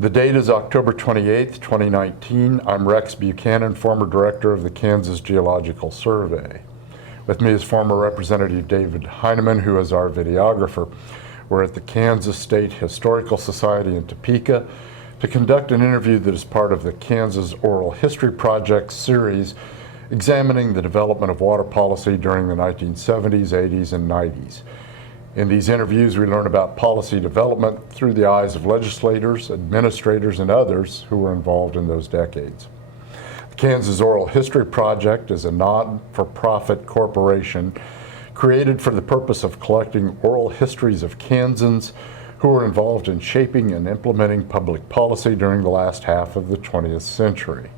The date is October 28th, 2019. I'm Rex Buchanan, former director of the Kansas Geological Survey. With me is former Representative David Heineman, who is our videographer. We're at the Kansas State Historical Society in Topeka to conduct an interview that is part of the Kansas Oral History Project series examining the development of water policy during the 1970s, 80s, and 90s. In these interviews, we learn about policy development through the eyes of legislators, administrators, and others who were involved in those decades. The Kansas Oral History Project is a not-for-profit corporation created for the purpose of collecting oral histories of Kansans who were involved in shaping and implementing public policy during the last half of the 20th century.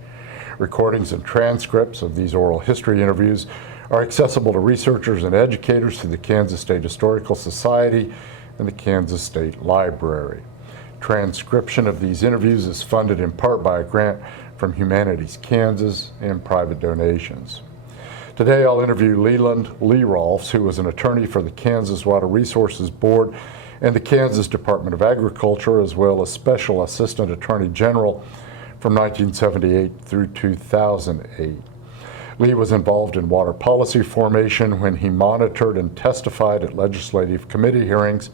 Recordings and transcripts of these oral history interviews are accessible to researchers and educators through the Kansas State Historical Society and the Kansas State Library. Transcription of these interviews is funded in part by a grant from Humanities Kansas and private donations. Today I'll interview Leland Lee Rolfs, who was an attorney for the Kansas Water Resources Board and the Kansas Department of Agriculture, as well as Special Assistant Attorney General from 1978 through 2008. Lee was involved in water policy formation when he monitored and testified at legislative committee hearings.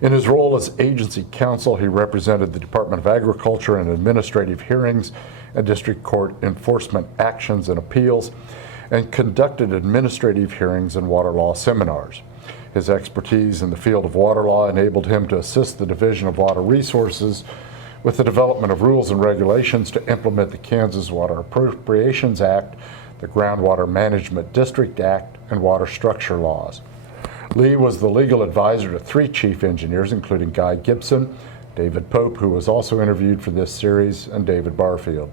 In his role as agency counsel, he represented the Department of Agriculture in administrative hearings and district court enforcement actions and appeals, and conducted administrative hearings and water law seminars. His expertise in the field of water law enabled him to assist the Division of Water Resources with the development of rules and regulations to implement the Kansas Water Appropriation Act, the Groundwater Management District Act, and water structure laws. Lee was the legal advisor to 3 chief engineers, including Guy Gibson, David Pope, who was also interviewed for this series, and David Barfield.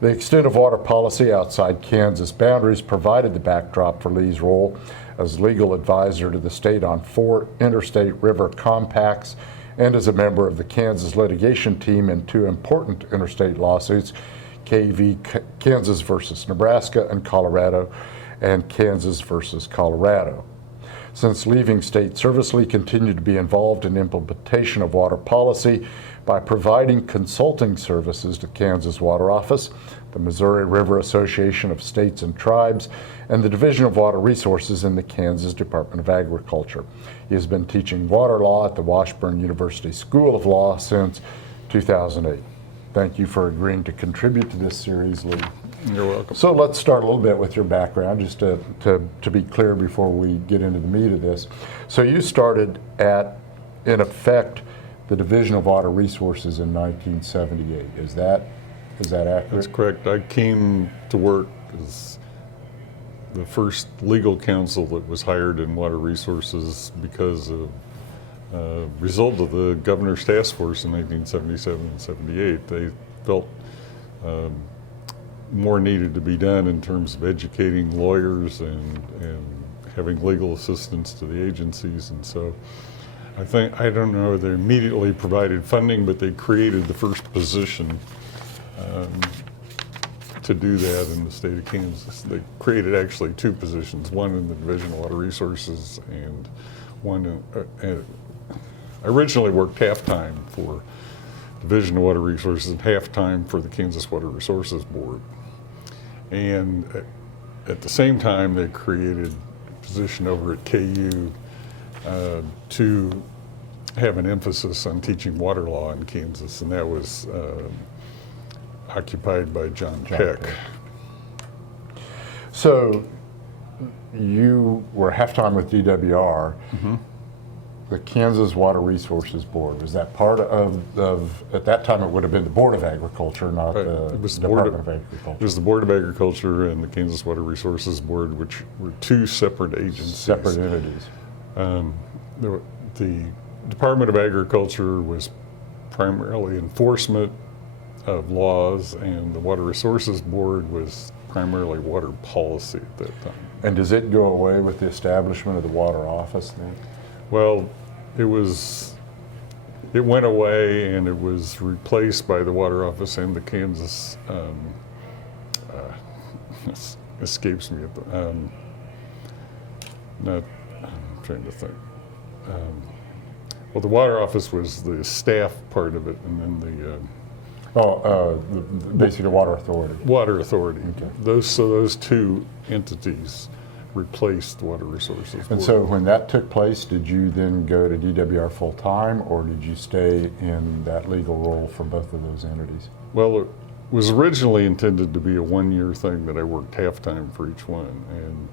The extent of water policy outside Kansas boundaries provided the backdrop for Lee's role as legal advisor to the state on 4 interstate river compacts and as a member of the Kansas litigation team in 2 important interstate lawsuits, Kansas versus Nebraska and Colorado, and Kansas versus Colorado. Since leaving state service, Lee continued to be involved in implementation of water policy by providing consulting services to Kansas Water Office, the Missouri River Association of States and Tribes, and the Division of Water Resources in the Kansas Department of Agriculture. He has been teaching water law at the Washburn University School of Law since 2008. Thank you for agreeing to contribute to this series, Lee. You're welcome. So let's start a little bit with your background, just to be clear before we get into the meat of this. So you started at, in effect, the Division of Water Resources in 1978. Is that accurate? That's correct. I came to work as the first legal counsel that was hired in water resources because of result of the governor's task force in 1977 and 78. They felt more needed to be done in terms of educating lawyers and having legal assistance to the agencies. And so I don't know, they immediately provided funding, but they created the first position to do that in the state of Kansas. They created actually 2 positions, one in the Division of Water Resources and one I originally worked half-time for Division of Water Resources and half-time for the Kansas Water Resources Board. And at the same time, they created a position over at KU to have an emphasis on teaching water law in Kansas, and that was occupied by John Peck. So you were half-time with DWR. Mm-hmm. The Kansas Water Resources Board, was that part of at that time it would have been the Board of Agriculture, not right. the It was Department of Agriculture. It was the Board of Agriculture and the Kansas Water Resources Board, which were 2 separate agencies. Separate entities. The Department of Agriculture was primarily enforcement of laws, and the Water Resources Board was primarily water policy at that time. And does it go away with the establishment of the Water Office then? Well, it went away and it was replaced by the Water Office and the Kansas, escapes me at the, I'm trying to think. Well, the water office was the staff part of it, and then the Basically Water Authority. water authority. Okay. Those two entities replaced Water Resources And Board. so when that took place, did you then go to DWR full-time, or did you stay in that legal role for both of those entities? Well, it was originally intended to be a one-year thing that I worked half-time for each one. And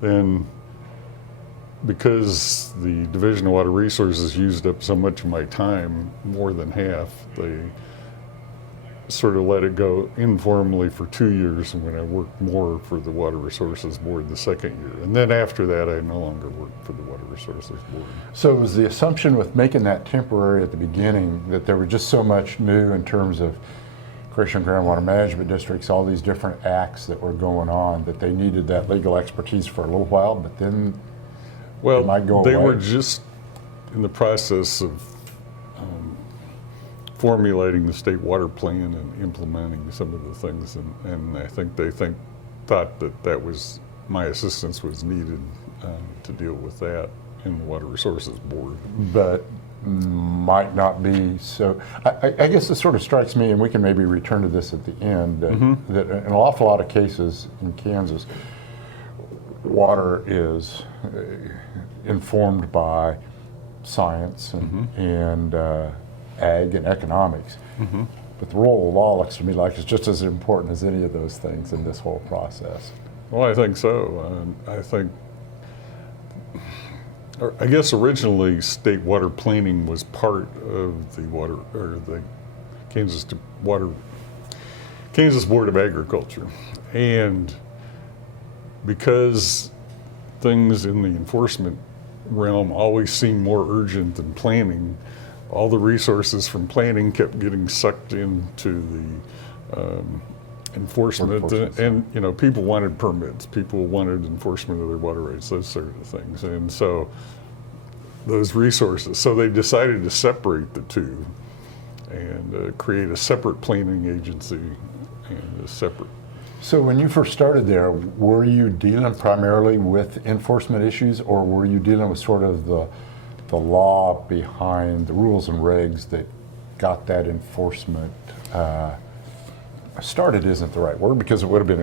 then because the Division of Water Resources used up so much of my time, more than half, they sort of let it go informally for 2 years, and when I worked more for the Water Resources Board the second year. And then after that, I no longer worked for the Water Resources Board. So was the assumption with making that temporary at the beginning that there was just so much new in terms of creation of groundwater management districts, all these different acts that were going on, that they needed that legal expertise for a little while, but then Well, it might go they away? were just in the process of formulating the state water plan and implementing some of the things, and I think they thought that was my assistance was needed to deal with that in the Water Resources Board. But might not be. So I guess this sort of strikes me, and we can maybe return to this at the end, that in an awful lot of cases in Kansas, water is informed by science and ag and economics. But the role of law looks to me like it's just as important as any of those things in this whole process. Well, I think so. I guess originally state water planning was part of the Kansas Board of Agriculture, and because things in the enforcement realm always seemed more urgent than planning, all the resources from planning kept getting sucked into the enforcement, and people wanted permits, people wanted enforcement of their water rights, those sort of things, and so those resources. So they decided to separate the two and create a separate planning agency and a separate. So when you first started there, were you dealing primarily with enforcement issues, or were you dealing with sort of the law behind the rules and regs that got that enforcement started? Isn't the right word, because it would have been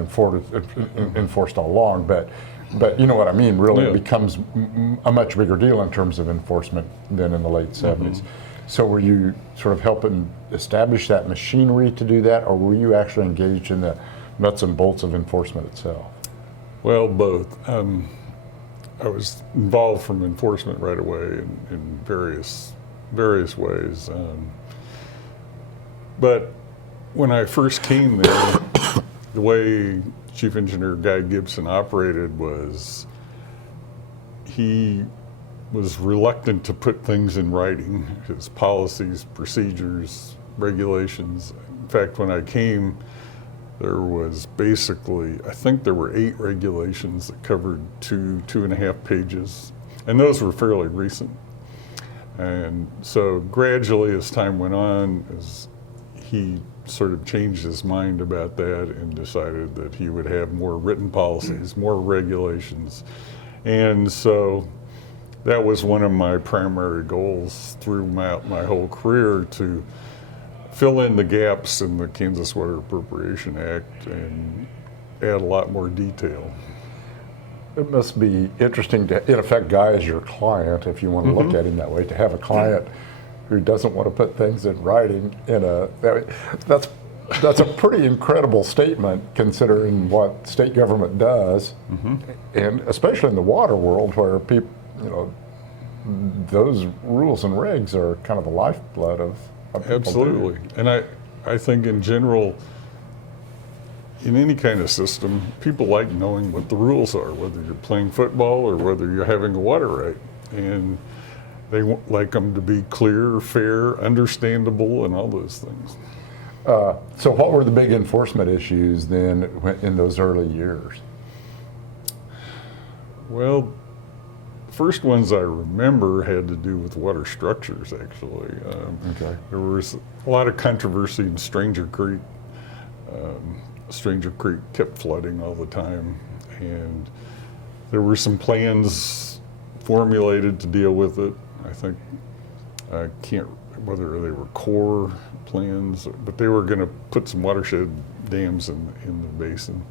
enforced all along, but you know what I mean, really. Yeah. It becomes a much bigger deal in terms of enforcement than in the late 70s. So were you sort of helping establish that machinery to do that, or were you actually engaged in the nuts and bolts of enforcement itself? Well, both. I was involved from enforcement right away in various ways. But when I first came there, the way Chief Engineer Guy Gibson operated was he was reluctant to put things in writing, his policies, procedures, regulations. In fact, when I came, there was basically, I think there were 8 regulations that covered 2.5 pages, and those were fairly recent. And so gradually, as time went on, as he sort of changed his mind about that and decided that he would have more written policies, more regulations. And so that was one of my primary goals throughout my whole career, to fill in the gaps in the Kansas Water Appropriation Act and add a lot more detail. It must be interesting to, in effect, Guy as your client, if you want to look at him that way, to have a client who doesn't want to put things in writing. That's a pretty incredible statement, considering what state government does, and especially in the water world, where people, those rules and regs are kind of the lifeblood of what people Absolutely. do. And I think in general, in any kind of system, people like knowing what the rules are, whether you're playing football or whether you're having a water right. And they like them to be clear, fair, understandable, and all those things. So what were the big enforcement issues then in those early years? Well, the first ones I remember had to do with water structures, actually. Okay. There was a lot of controversy in Stranger Creek. Stranger Creek kept flooding all the time, and there were some plans formulated to deal with it. I think I can't, whether they were core plans, but they were going to put some watershed dams in the basin.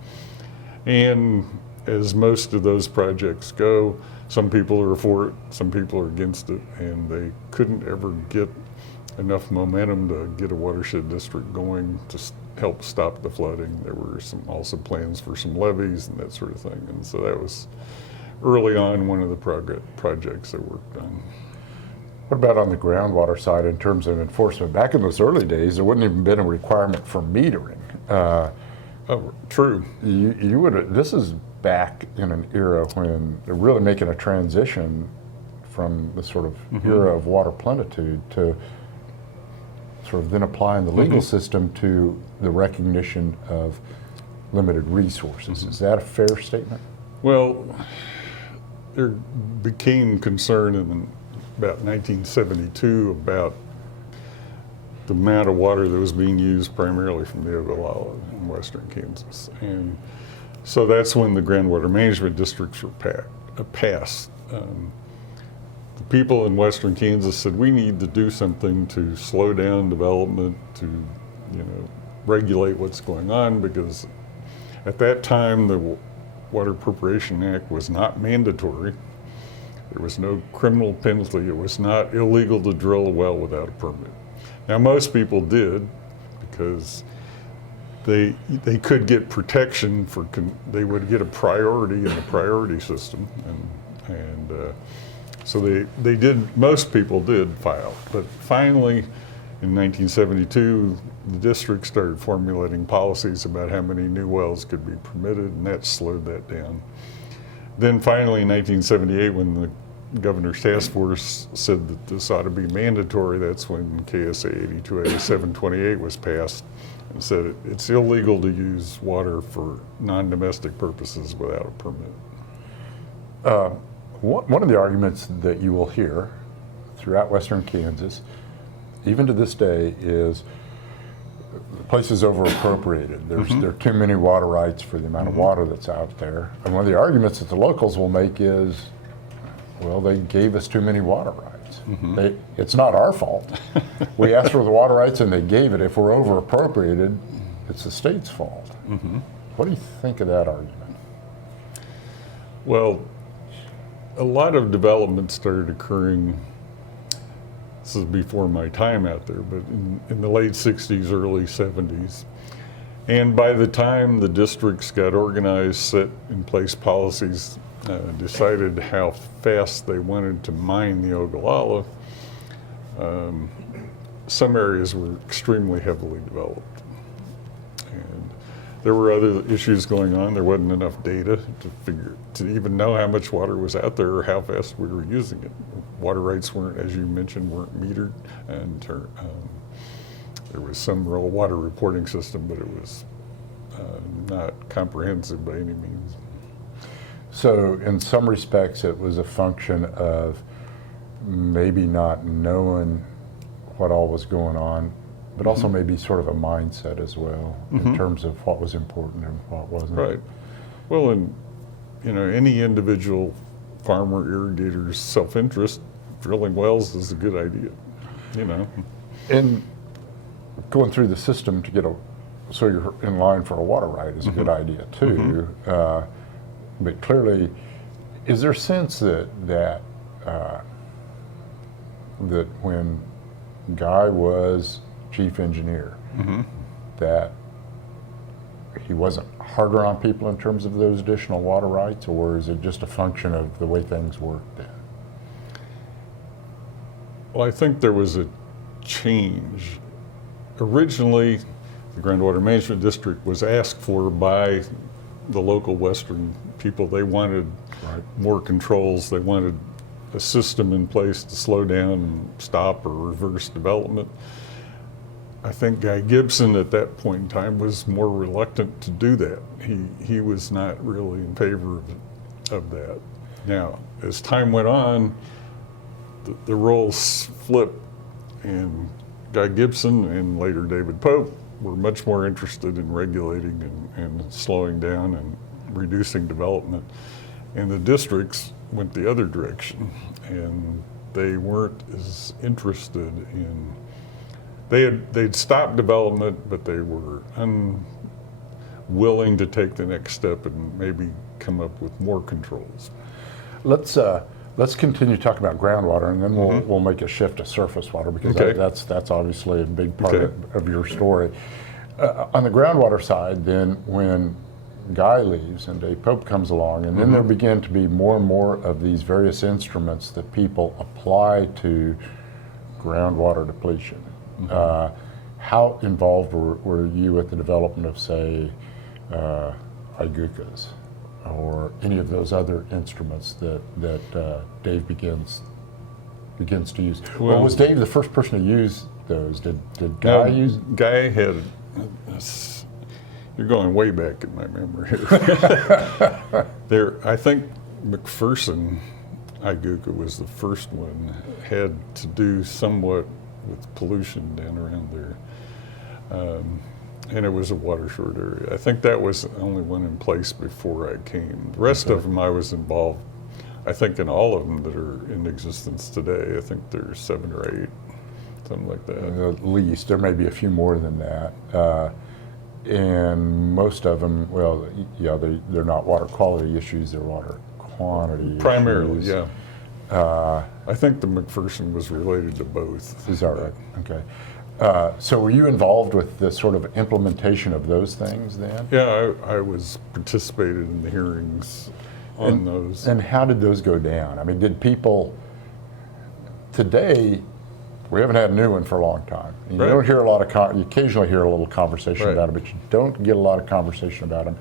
And as most of those projects go, some people are for it, some people are against it, and they couldn't ever get enough momentum to get a watershed district going to help stop the flooding. There were also plans for some levees and that sort of thing. And so that was early on one of the projects I worked on. What about on the groundwater side in terms of enforcement? Back in those early days, there wouldn't even been a requirement for metering. Oh, true. You would. This is back in an era when they're really making a transition from the sort of era of water plenitude to sort of then applying the legal system to the recognition of limited resources. Is that a fair statement? Well, there became concern in about 1972 about the amount of water that was being used primarily from the Ogallala in western Kansas. And so that's when the Groundwater Management Districts were passed. The people in western Kansas said, we need to do something to slow down development, to regulate what's going on, because at that time the Water Appropriation Act was not mandatory. There was no criminal penalty. It was not illegal to drill a well without a permit. Now most people did because they could get protection for, they would get a priority in the priority system, and so they did, most people did file. But finally in 1972 the district started formulating policies about how many new wells could be permitted, and that slowed that down. Then finally in 1978, when the Governor's Task Force said that this ought to be mandatory, that's when KSA 828728 was passed and said it's illegal to use water for non-domestic purposes without a permit. One of the arguments that you will hear throughout western Kansas, even to this day, is the place is over-appropriated. There are too many water rights for the amount of water that's out there. And one of the arguments that the locals will make is, well, they gave us too many water rights. It's not our fault. We asked for the water rights and they gave it. If we're over-appropriated, it's the state's fault. What do you think of that argument? Well, a lot of development started occurring, this is before my time out there, but in the late 60s, early 70s. And by the time the districts got organized, set in place policies, decided how fast they wanted to mine the Ogallala, some areas were extremely heavily developed. And there were other issues going on. There wasn't enough data to even know how much water was out there or how fast we were using it. Water rights weren't, as you mentioned, weren't metered, and there was some real water reporting system, but it was not comprehensive by any means. So in some respects it was a function of maybe not knowing what all was going on, but also maybe sort of a mindset as well in terms of what was important and what wasn't. Right. Well, and any individual farmer irrigator's self-interest, drilling wells is a good idea, And going through the system to get so you're in line for a water right is a good idea too. But clearly, is there a sense that when Guy was chief engineer, that he wasn't harder on people in terms of those additional water rights, or is it just a function of the way things worked then? Well, I think there was a change. Originally, the Groundwater Management District was asked for by the local western people. They wanted more controls. They wanted a system in place to slow down and stop or reverse development. I think Guy Gibson at that point in time was more reluctant to do that. He was not really in favor of that. Now, as time went on, the roles flipped, and Guy Gibson and later David Pope were much more interested in regulating and slowing down and reducing development. And the districts went the other direction. And they weren't as interested in, they'd stopped development, but they were unwilling to take the next step and maybe come up with more controls. Let's continue talking about groundwater, and then we'll make a shift to surface water, because Okay. that's obviously a big part Okay. of your story. On the groundwater side, then, when Guy leaves and Dave Pope comes along, and then there begin to be more and more of these various instruments that people apply to groundwater depletion. How involved were you with the development of, say, IGUCAs, or any of those other instruments that Dave begins to use? Well, was Dave the first person to use those? Did Guy use? Guy had, you're going way back in my memory here. I think McPherson, IGUCA was the first one, had to do somewhat with pollution down around there. And it was a water short area. I think that was the only one in place before I came. The rest of them I was involved, I think, in all of them that are in existence today. I think there's 7 or 8, something like that. At least. There may be a few more than that. And most of them, well, yeah, they're not water quality issues, they're water quantity Primarily, issues. yeah. I think the McPherson was related to both. Is that right? Okay. So were you involved with the sort of implementation of those things then? Yeah, I was participated in the hearings on those. And how did those go down? I mean, did people, today, we haven't had a new one for a long time. You Right. don't hear a lot of, you occasionally hear a little conversation Right. about it, but you don't get a lot of conversation about them.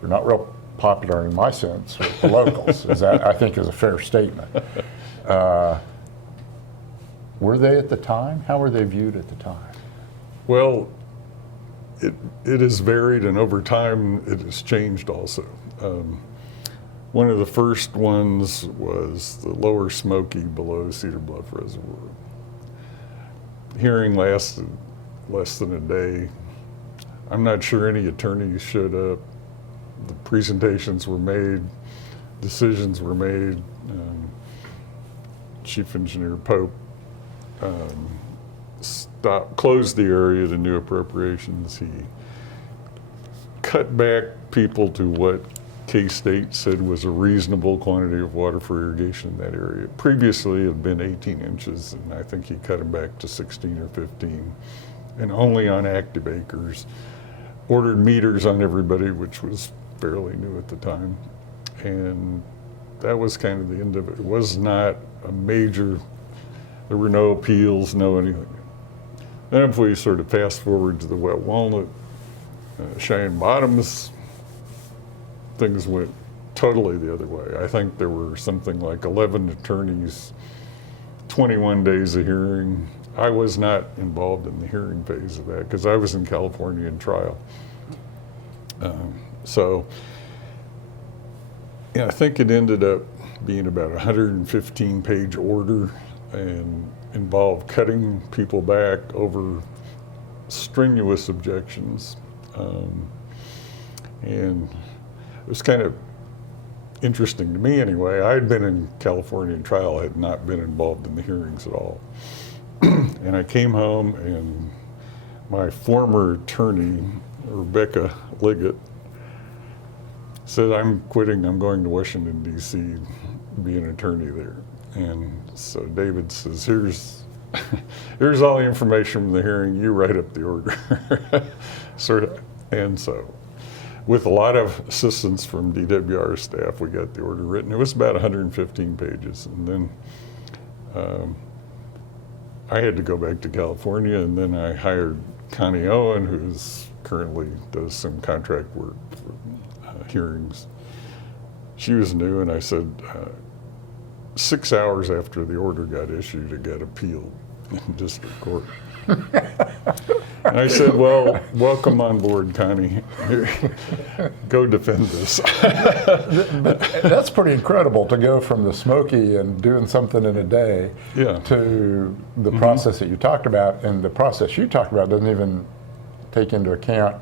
They're not real popular in my sense with the locals, I think is a fair statement. Were they at the time? How were they viewed at the time? Well, it has varied, and over time it has changed also. One of the first ones was the Lower Smoky below Cedar Bluff Reservoir. Hearing lasted less than a day. I'm not sure any attorneys showed up. The presentations were made, decisions were made. Chief Engineer Pope closed the area to new appropriations. He cut back people to what K-State said was a reasonable quantity of water for irrigation in that area. Previously, it had been 18 inches, and I think he cut them back to 16 or 15, and only on active acres. Ordered meters on everybody, which was fairly new at the time, and that was kind of the end of it. It was not a major, there were no appeals, no anything. Then if we sort of fast forward to the Wet Walnut, Cheyenne Bottoms, things went totally the other way. I think there were something like 11 attorneys, 21 days of hearing. I was not involved in the hearing phase of that because I was in California in trial. So yeah, I think it ended up being about a 115-page order and involved cutting people back over strenuous objections. And it was kind of interesting to me anyway. I had been in California in trial, I had not been involved in the hearings at all. And I came home and my former attorney, Rebecca Liggett, said, "I'm quitting, I'm going to Washington, D.C., be an attorney there." And so David says, here's all the information from the hearing, you write up the order. Sort of, and so with a lot of assistance from DWR staff, we got the order written. It was about 115 pages. And then I had to go back to California, and then I hired Connie Owen, who's currently does some contract work for hearings. She was new, and I said, 6 hours after the order got issued, it got appealed in district court. And I said, well, welcome on board, Connie. Here, go defend this. That's pretty incredible to go from the Smoky and doing something in a day to the process that you talked about. And the process you talked about doesn't even take into account.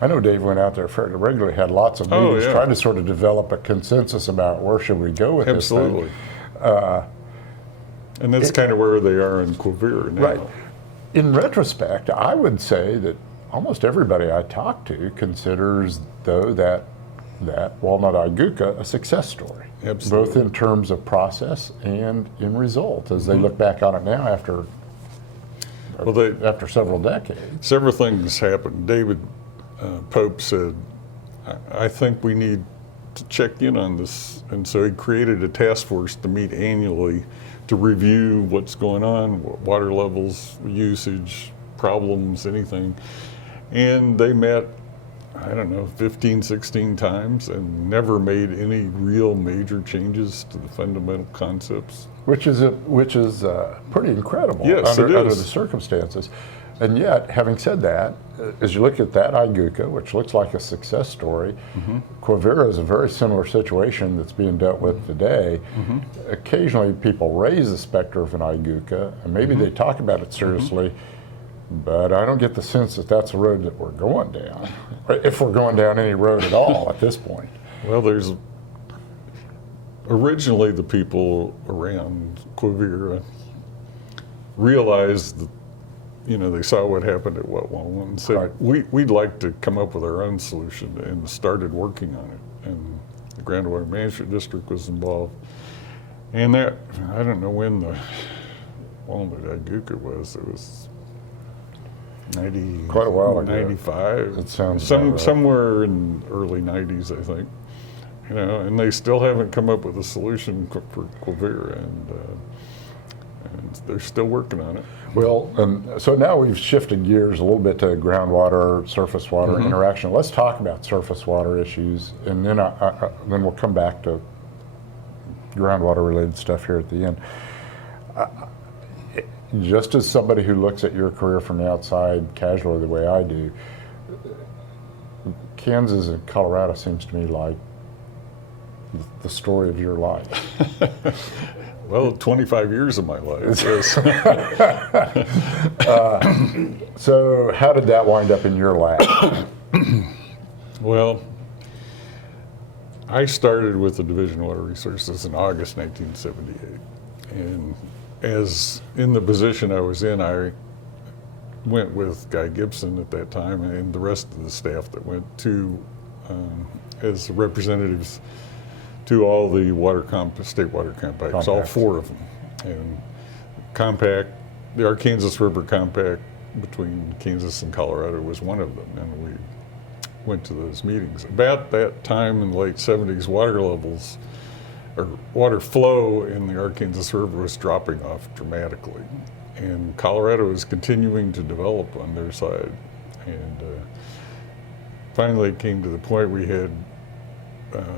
I know Dave went out there fairly regularly, had lots of meetings, tried to sort of develop a consensus about where should we go with this thing. And that's kind of where they are in Quivira now. Right. In retrospect, I would say that almost everybody I talk to considers, though, that Walnut Iguca a success story. Absolutely. Both in terms of process and in result, as they look back on it now after several decades. Several things happened. David Pope said, I think we need to check in on this. And so he created a task force to meet annually to review what's going on, water levels, usage, problems, anything. And they met, I don't know, 15, 16 times and never made any real major changes to the fundamental concepts. Which is pretty incredible Yes, under it the is. circumstances. And yet, having said that, as you look at that Iguca, which looks like a success story, Quivira is a very similar situation that's being dealt with today. Occasionally people raise the specter of an Iguca, and maybe they talk about it seriously, but I don't get the sense that that's a road that we're going down, if we're going down any road at all at this point. Well, originally the people around Quivira realized that, they saw what happened at Wetwalla and said, Right. we'd like to come up with our own solution, and started working on it. And the Groundwater Management District was involved. And that, I don't know when the Walnut Iguca was. It was 90, Quite a while ago. 95. That sounds about right. Somewhere in early 90s, I think. And they still haven't come up with a solution for Quivira, and they're still working on it. Well, so now we've shifted gears a little bit to groundwater, surface water interaction. Let's talk about surface water issues, and then then we'll come back to groundwater related stuff here at the end. Just as somebody who looks at your career from the outside casually the way I do, Kansas and Colorado seems to me like the story of your life. Well, 25 years of my life, yes. So how did that wind up in your lap? Well, I started with the Division of Water Resources in August 1978. And as in the position I was in, I went with Guy Gibson at that time and the rest of the staff that went to, as representatives to all the state water compacts, all 4 of them. And the Arkansas River Compact between Kansas and Colorado was one of them, and we went to those meetings. About that time in the late 70s, water levels, or water flow in the Arkansas River was dropping off dramatically. And Colorado was continuing to develop on their side. And finally it came to the point we had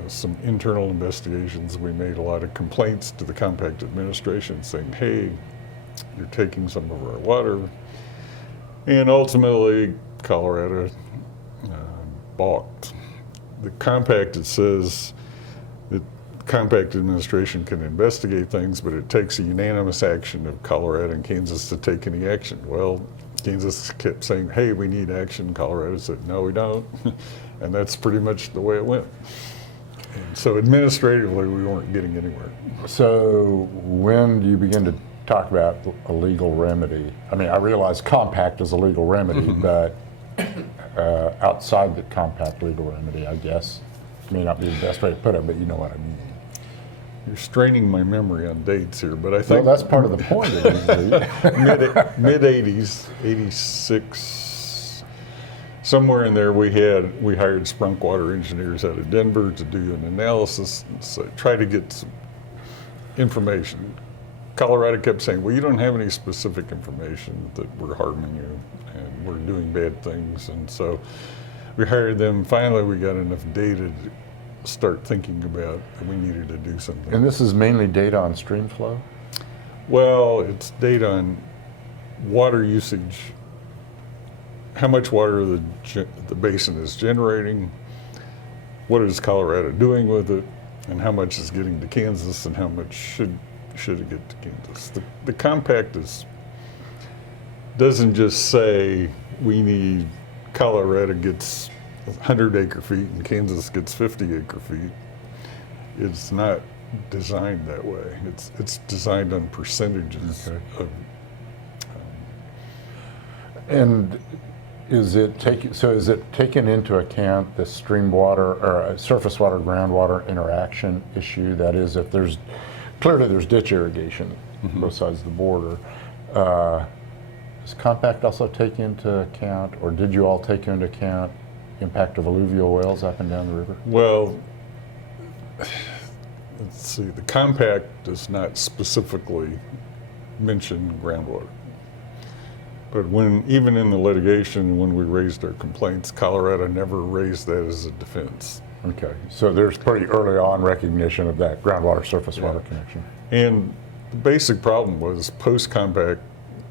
some internal investigations. We made a lot of complaints to the compact administration saying, hey, you're taking some of our water. And ultimately, Colorado balked. The compact, it says that compact administration can investigate things, but it takes a unanimous action of Colorado and Kansas to take any action. Well, Kansas kept saying, hey, we need action. Colorado said, no, we don't. And that's pretty much the way it went. And so administratively, we weren't getting anywhere. So when do you begin to talk about a legal remedy? I mean, I realize compact is a legal remedy, but outside the compact legal remedy, I guess, may not be the best way to put it, but you know what I mean. You're straining my memory on dates here, but I think Well, that's part of the point of these. mid-80s, 86, somewhere in there, we hired Sprunk Water engineers out of Denver to do an analysis and try to get some information. Colorado kept saying, well, you don't have any specific information that we're harming you and we're doing bad things. And so we hired them. Finally, we got enough data to start thinking about that we needed to do something. And this is mainly data on stream flow? Well, it's data on water usage, how much water the basin is generating, what is Colorado doing with it, and how much is getting to Kansas, and how much should it get to Kansas. The compact doesn't just say we need Colorado gets 100 acre feet and Kansas gets 50 acre feet. It's not designed that way. It's designed on percentages Okay. of. And is it taken into account the stream water or surface water groundwater interaction issue? That is, if there's ditch irrigation both sides of the border. Does compact also take into account, or did you all take into account, impact of alluvial wells up and down the river? Well, let's see, the compact does not specifically mention groundwater. But even in the litigation, when we raised our complaints, Colorado never raised that as a defense. Okay, so there's pretty early on recognition of that groundwater surface water connection. And the basic problem was post-compact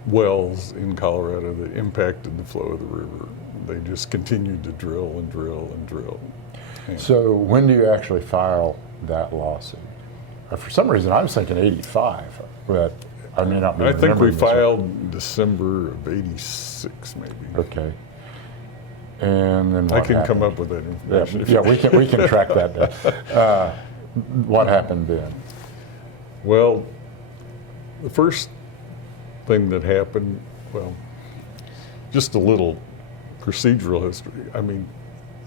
wells in Colorado that impacted the flow of the river. They just continued to drill and drill and drill. And So when do you actually file that lawsuit? For some reason, I was thinking 85, but I may not be I think we remembering this right. filed in December of '86, maybe. Okay. And then I what can come happened? up with that information. Yeah, we can track that down. What happened then? Well, the first thing that happened, well, just a little procedural history. I mean,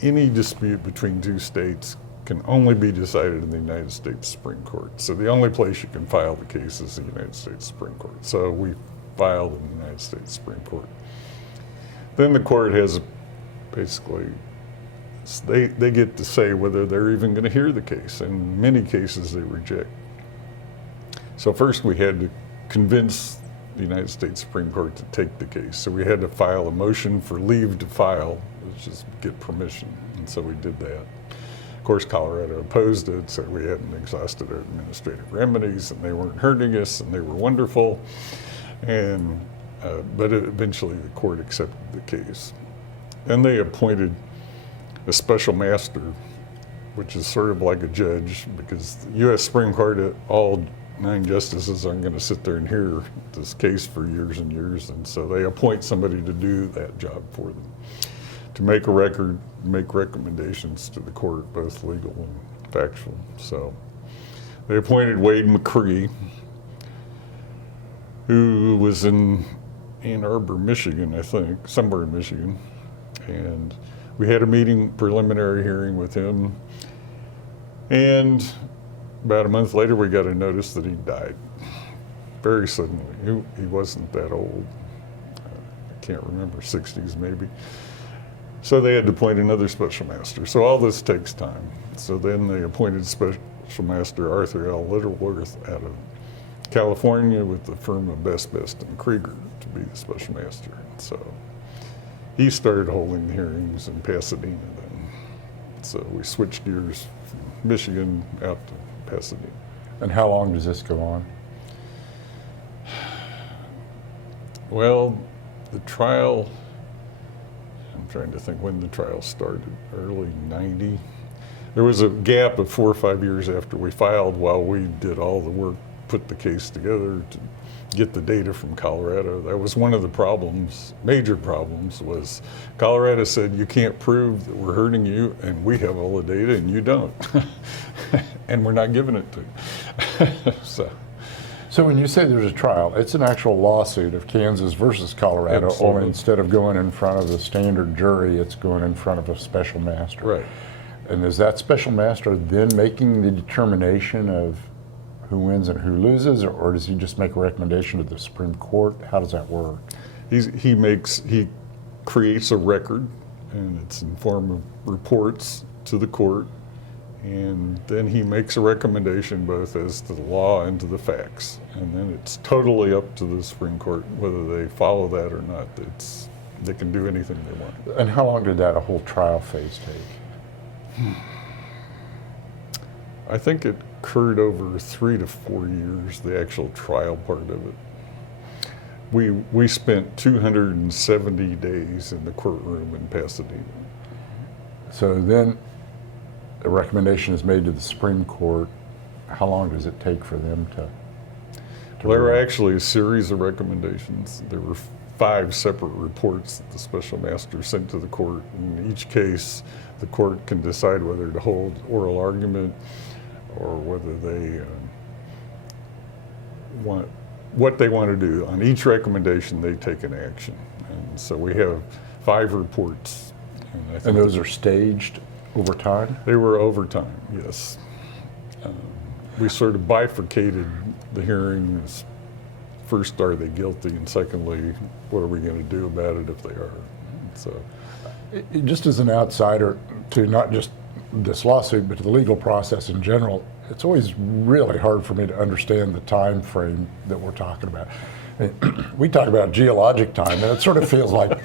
any dispute between two states can only be decided in the United States Supreme Court. So the only place you can file the case is the United States Supreme Court. So we filed in the United States Supreme Court. Then the court has basically, they get to say whether they're even going to hear the case. In many cases, they reject. So first we had to convince the United States Supreme Court to take the case. So we had to file a motion for leave to file, which is get permission. And so we did that. Of course, Colorado opposed it, said we hadn't exhausted our administrative remedies and they weren't hurting us and they were wonderful. And, but eventually the court accepted the case. Then they appointed a special master, which is sort of like a judge, because the U.S. Supreme Court, all 9 justices aren't going to sit there and hear this case for years and years, and so they appoint somebody to do that job for them, to make a record, make recommendations to the court, both legal and factual. So they appointed Wade McCree, who was in Ann Arbor, Michigan, I think, somewhere in Michigan, and we had a preliminary hearing with him, and about a month later, we got a notice that he died very suddenly. He wasn't that old. I can't remember, 60s maybe. So they had to appoint another special master. So all this takes time. So then they appointed special master Arthur L. Littleworth out of California with the firm of Best and Krieger to be the special master. So he started holding the hearings in Pasadena then. So we switched gears from Michigan out to Pasadena. And how long does this go on? Well, the trial, I'm trying to think when the trial started, early 90. There was a gap of 4 or 5 years after we filed while we did all the work, put the case together to get the data from Colorado. That was one of the problems, major problems, was Colorado said you can't prove that we're hurting you and we have all the data and you don't. And we're not giving it to you. So when you say there's a trial, it's an actual lawsuit of Kansas versus Colorado, Absolutely. only instead of going in front of the standard jury, it's going in front of a special master. Right. And is that special master then making the determination of who wins and who loses, or does he just make a recommendation to the Supreme Court? How does that work? He creates a record, and it's in form of reports to the court, and then he makes a recommendation both as to the law and to the facts. And then it's totally up to the Supreme Court whether they follow that or not. They can do anything they want. And how long did that whole trial phase take? I think it occurred over 3 to 4 years, the actual trial part of it. We spent 270 days in the courtroom in Pasadena. So then a recommendation is made to the Supreme Court. How long does it take for them to Well, there were rule? actually a series of recommendations. There were 5 separate reports that the special master sent to the court. In each case, the court can decide whether to hold oral argument or whether they what they want to do. On each recommendation, they take an action. And so we have 5 reports. And I think And those are staged over time? they were over time, yes. We sort of bifurcated the hearings. First, are they guilty? And secondly, what are we going to do about it if they are? So, Just as an outsider to not just this lawsuit, but to the legal process in general, it's always really hard for me to understand the time frame that we're talking about. I mean, we talk about geologic time, and it sort of feels like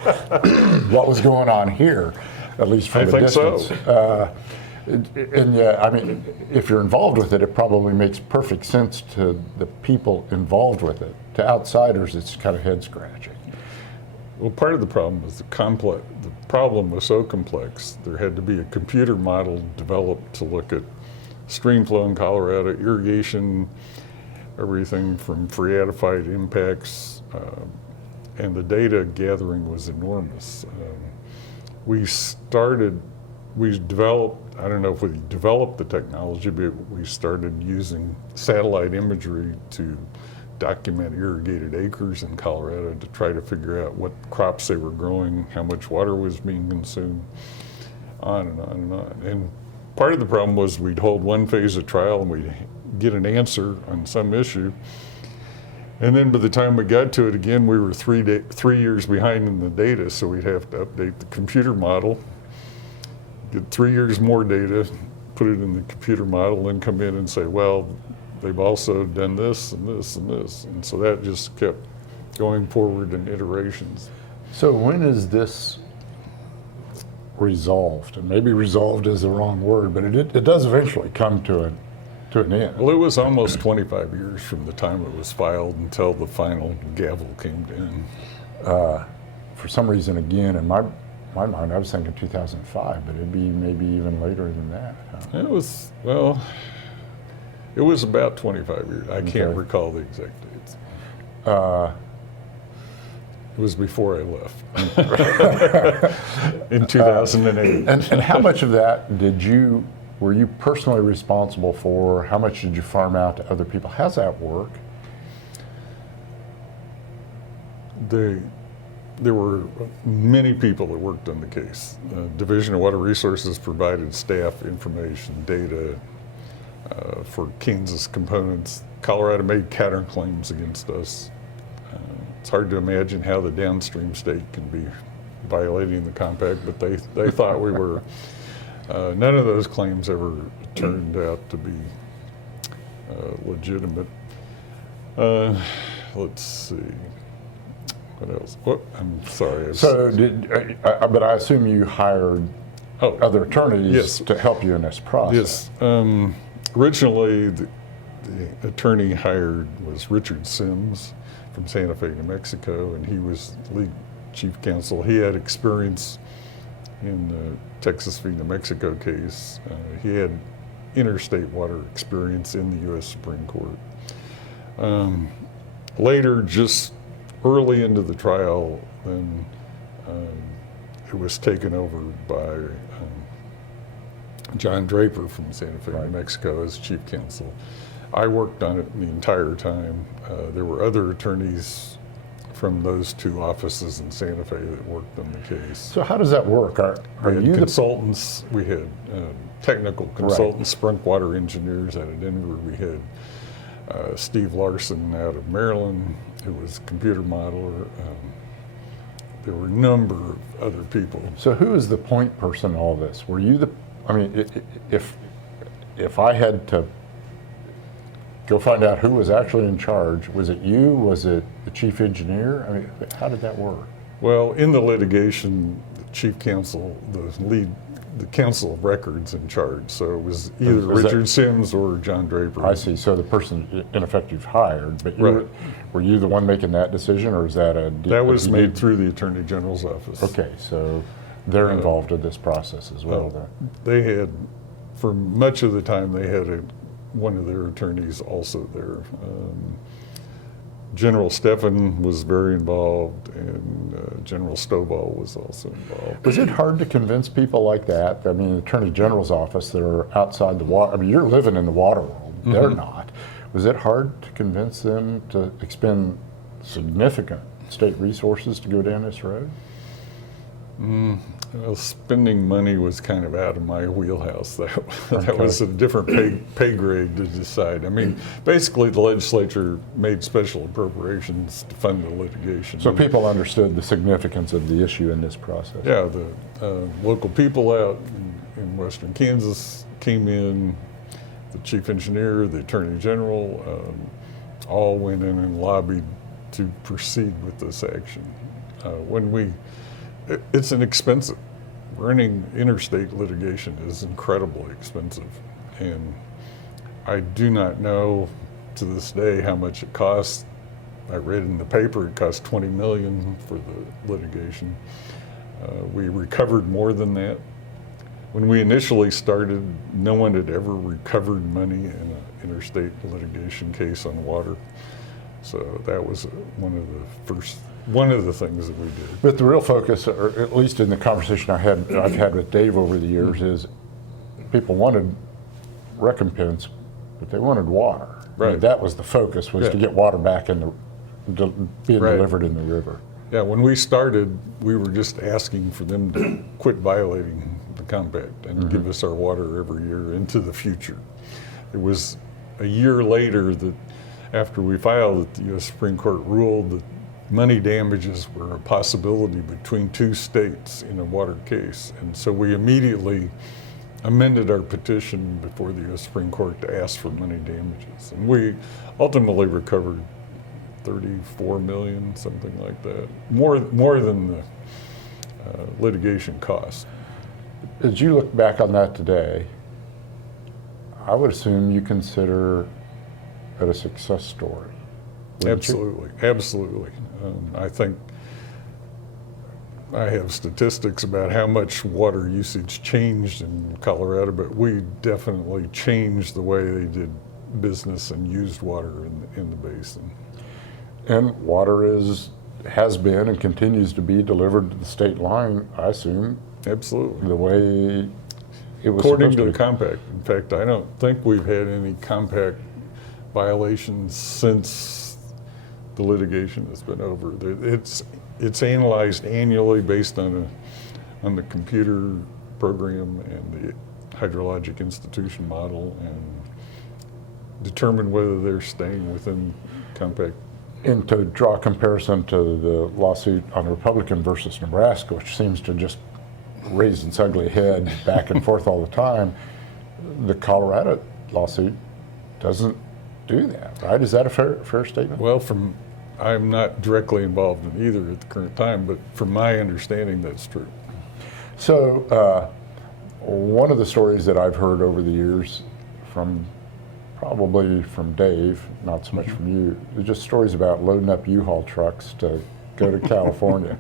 what was going on here, at least from I a think distance. so. And yeah, I mean, if you're involved with it, it probably makes perfect sense to the people involved with it. To outsiders, it's kind of head scratching. well, part of the problem was the problem was so complex. There had to be a computer model developed to look at stream flow in Colorado, irrigation, everything from phreatophyte impacts, and the data gathering was enormous. We developed, I don't know if we developed the technology, but we started using satellite imagery to document irrigated acres in Colorado to try to figure out what crops they were growing, how much water was being consumed, on and on and on. And part of the problem was we'd hold one phase of trial and we'd get an answer on some issue. And then by the time we got to it again, we were 3 years behind in the data, so we'd have to update the computer model, get 3 years more data, put it in the computer model, then come in and say, well, they've also done this and this and this. And so that just kept going forward in iterations. So when is this resolved? And maybe resolved is the wrong word, but it does eventually come to an end. Well, it was almost 25 years from the time it was filed until the final gavel came in. For some reason, again, in my mind, I was thinking 2005, but it'd be maybe even later than that. Huh? It was, well, it was about 25 years. I can't Okay. recall the exact dates. It was before I left in 2008. And how much of that were you personally responsible for? How much did you farm out to other people? How's that work? There were many people that worked on the case. Division of Water Resources provided staff information, data for Kansas components. Colorado made counterclaims against us. It's hard to imagine how the downstream state can be violating the compact, but they thought we were. None of those claims ever turned out to be legitimate. Let's see. What else? I'm sorry. So, but I assume you hired other attorneys Yes. to help you in this process. Yes. Originally, the attorney hired was Richard Sims from Santa Fe, New Mexico, and he was lead chief counsel. He had experience in the Texas v. New Mexico case. He had interstate water experience in the U.S. Supreme Court. Later, just early into the trial, then it was taken over by John Draper from Santa Fe, New Mexico as chief counsel. I worked on it the entire time. There were other attorneys from those 2 offices in Santa Fe that worked on the case. So how does that work? Are We had you consultants, we had technical consultants, Sprunk Water engineers out of Denver. We had Steve Larson out of Maryland, who was a computer modeler. There were a number of other people. So who is the point person in all this? Were you I mean, if I had to go find out who was actually in charge, was it you? Was it the chief engineer? I mean, how did that work? Well, in the litigation, the chief counsel, the counsel of records in charge. So it was either Richard Sims or John Draper. I see. So the person, in effect, you've hired, but Right. were you the one making that decision, or is that That was made through the Attorney General's office. Okay, so they're involved in this process as well. Then. They had, for much of the time, they had one of their attorneys also there. General Steffen was very involved, and General Stovall was also involved. Was it hard to convince people like that? I mean, the Attorney General's office that are outside the water, I mean, you're living in the water world, they're not. Was it hard to convince them to expend significant state resources to go down this road? Well, spending money was kind of out of my wheelhouse. That was a different pay grade to decide. I mean, basically the legislature made special appropriations to fund the litigation. So people understood the significance of the issue in this process. Yeah, the local people out in western Kansas came in, the chief engineer, the attorney general, all went in and lobbied to proceed with this action. It's an expensive. Running interstate litigation is incredibly expensive, and I do not know to this day how much it costs. I read in the paper it cost $20 million for the litigation. We recovered more than that. When we initially started, no one had ever recovered money in an interstate litigation case on water. So that was one of the things that we did. But the real focus, or at least in the conversation I've had with Dave over the years, is people wanted recompense, but they wanted water. Right. I mean, that was the focus, was to get water back in being Right. delivered in the river. Yeah, when we started, we were just asking for them to quit violating the compact and give us our water every year into the future. It was a year later that after we filed that the U.S. Supreme Court ruled that money damages were a possibility between two states in a water case. And so we immediately amended our petition before the U.S. Supreme Court to ask for money damages. And we ultimately recovered $34 million, something like that, more than the litigation cost. As you look back on that today, I would assume you consider it a success story. Absolutely, absolutely. I think I have statistics about how much water usage changed in Colorado, but we definitely changed the way they did business and used water in the basin. And water has been and continues to be delivered to the state line, I assume, Absolutely. the way it was According supposed to to the be. compact. In fact, I don't think we've had any compact violations since the litigation has been over. It's analyzed annually based on the computer program and the hydrologic institution model, and determine whether they're staying within compact. And to draw a comparison to the lawsuit on Republican versus Nebraska, which seems to just raise its ugly head back and forth all the time, the Colorado lawsuit doesn't do that, right? Is that a fair statement? Well, I'm not directly involved in either at the current time, but from my understanding, that's true. So one of the stories that I've heard over the years probably from Dave, not so much from you, are just stories about loading up U-Haul trucks to go to California.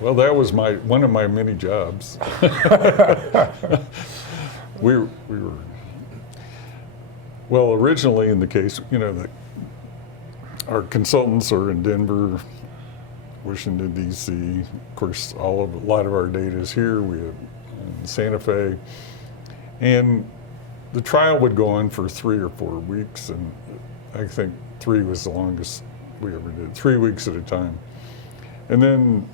Well, that was one of my many jobs. we were, well, originally in the case, our consultants are in Denver, Washington, D.C. Of course, a lot of our data is here. We have in Santa Fe. And the trial would go on for 3 or 4 weeks, and I think 3 was the longest we ever did, 3 weeks at a time. And then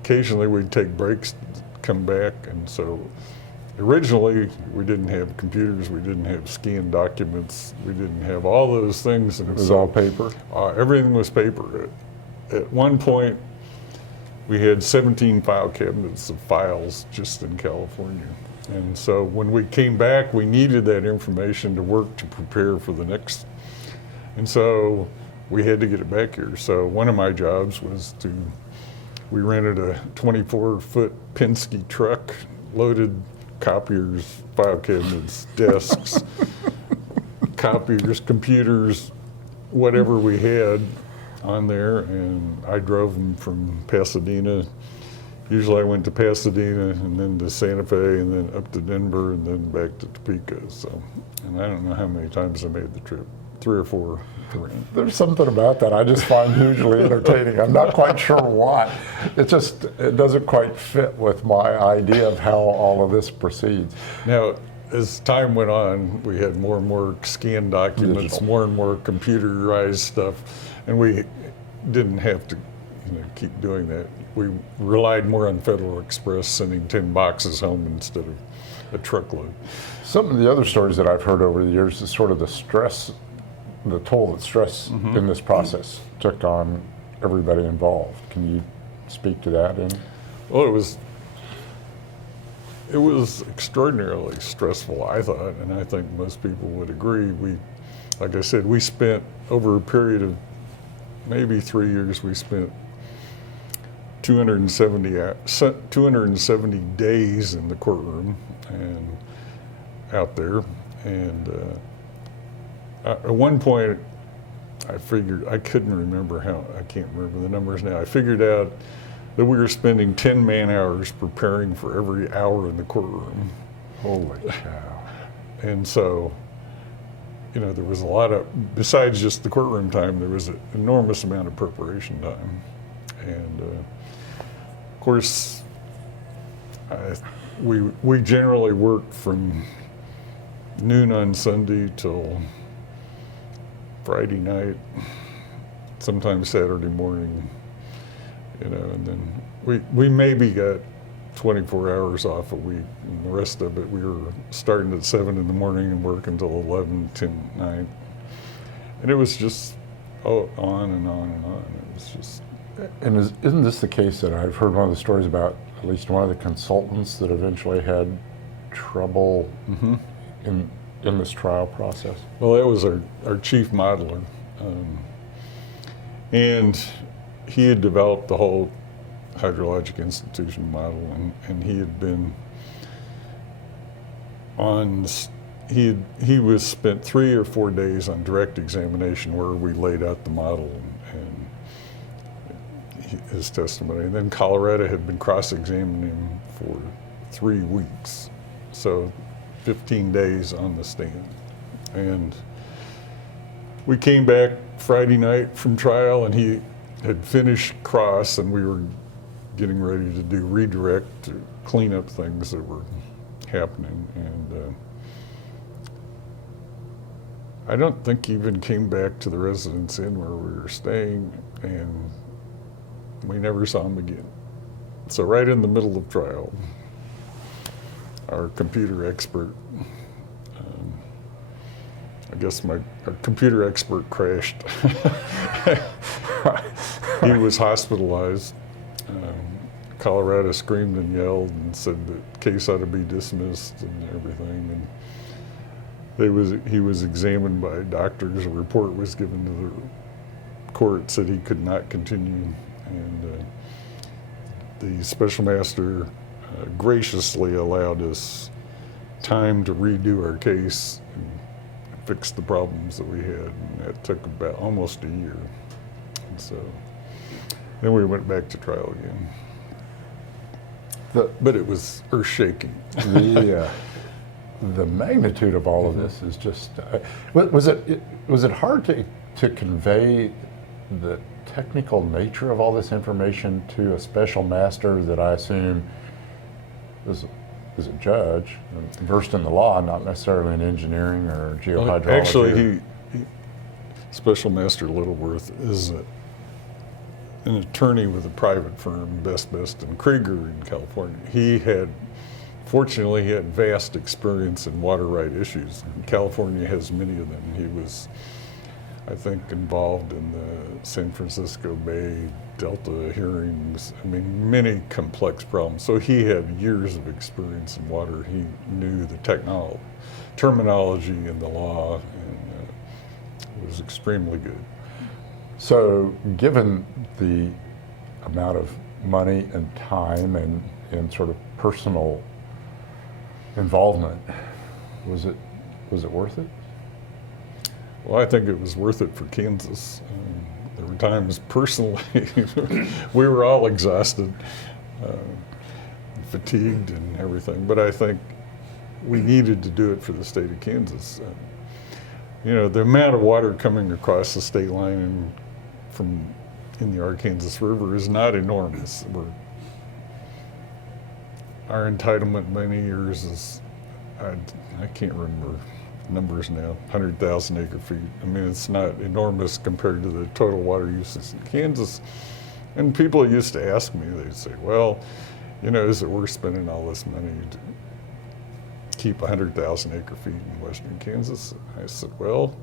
occasionally we'd take breaks, come back, and so originally we didn't have computers, we didn't have scanned documents, we didn't have all those things. And It was all paper? Everything was paper. At one point, we had 17 file cabinets of files just in California. And so when we came back, we needed that information to work to prepare for the next. And so we had to get it back here. So one of my jobs was we rented a 24-foot Penske truck, loaded copiers, file cabinets, desks, copiers, computers, whatever we had on there, and I drove them from Pasadena. Usually I went to Pasadena and then to Santa Fe and then up to Denver and then back to Topeka. So, and I don't know how many times I made the trip, 3 or 4. There's something about that I just find hugely entertaining. I'm not quite sure why. It doesn't quite fit with my idea of how all of this proceeds. Now, as time went on, we had more and more scanned documents, Digital. more and more computerized stuff, and we didn't have to keep doing that. We relied more on Federal Express sending 10 boxes home instead of a truckload. Some of the other stories that I've heard over the years is sort of the stress, the toll that stress in this process took on everybody involved. Can you speak to that? Well, it was extraordinarily stressful, I thought, and I think most people would agree. Like I said, we spent over a period of maybe 3 years, we spent 270 days in the courtroom and out there. And at one point, I figured, I couldn't remember I can't remember the numbers now. I figured out that we were spending 10 man-hours preparing for every hour in the courtroom. Holy cow. And so, there was a lot of, besides just the courtroom time, there was an enormous amount of preparation time. And of course, we generally worked from noon on Sunday till Friday night, sometimes Saturday morning, and then we maybe got 24 hours off a week, and the rest of it we were starting at 7 in the morning and work until 11, 10 at night. And it was just on and on and on. It was just. And isn't this the case that I've heard one of the stories about at least one of the consultants that eventually had trouble in this trial process? Well, that was our chief modeler. And he had developed the whole hydrologic institution model, and he had been he was spent 3 or 4 days on direct examination where we laid out the model and his testimony. And then Colorado had been cross-examining him for 3 weeks. So 15 days on the stand. And we came back Friday night from trial, and he had finished cross, and we were getting ready to do redirect to clean up things that were happening. And I don't think he even came back to the Residence Inn where we were staying, and we never saw him again. So right in the middle of trial, our computer expert, I guess our computer expert crashed. He was hospitalized. Colorado screamed and yelled and said the case ought to be dismissed and everything. And he was examined by doctors. A report was given to the court, said he could not continue. And the special master graciously allowed us time to redo our case and fix the problems that we had. And that took about almost a year. And so then we went back to trial again. But it was earth-shaking. The magnitude of all of this is just. Was it hard to convey the technical nature of all this information to a special master that I assume is a judge, versed in the law, not necessarily in engineering or geohydrology? Well, actually, Special Master Littleworth is an attorney with a private firm, Best and Krieger in California. Fortunately, he had vast experience in water right issues. California has many of them. He was, I think, involved in the San Francisco Bay Delta hearings. I mean, many complex problems. So he had years of experience in water. He knew the terminology and the law, and it was extremely good. So, given the amount of money and time and sort of personal involvement, was it worth it? Well, I think it was worth it for Kansas. There were times personally we were all exhausted, fatigued and everything, but I think we needed to do it for the state of Kansas. you know, the amount of water coming across the state line in the Arkansas River is not enormous. Our entitlement many years is, I can't remember numbers now, 100,000 acre feet. I mean, it's not enormous compared to the total water uses in Kansas. And people used to ask me, they'd say, well, you know, is it worth spending all this money to keep 100,000 acre feet in western Kansas? I said, well,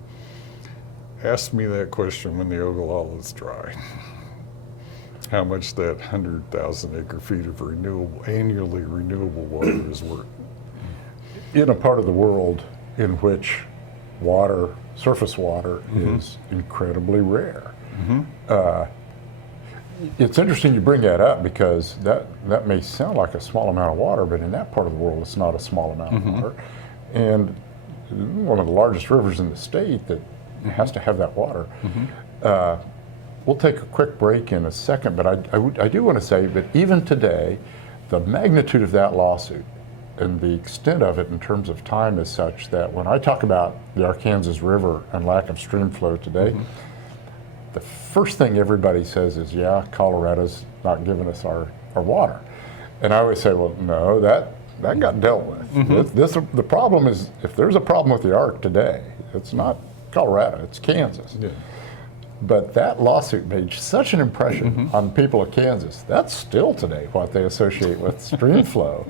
ask me that question when the Ogallala is dry. How much that 100,000 acre feet of annually renewable water is worth. In a part of the world in which water, surface water, is incredibly rare. It's interesting you bring that up because that may sound like a small amount of water, but in that part of the world it's not a small amount of water. And one of the largest rivers in the state that has to have that water. We'll take a quick break in a second, but I do want to say that even today, the magnitude of that lawsuit and the extent of it in terms of time is such that when I talk about the Arkansas River and lack of stream flow today, the first thing everybody says is, yeah, Colorado's not giving us our water. And I always say, well, no, that got dealt with. The problem is, if there's a problem with the Ark today, it's not Colorado, it's Kansas. Yeah. But that lawsuit made such an impression on people of Kansas. That's still today what they associate with stream flow.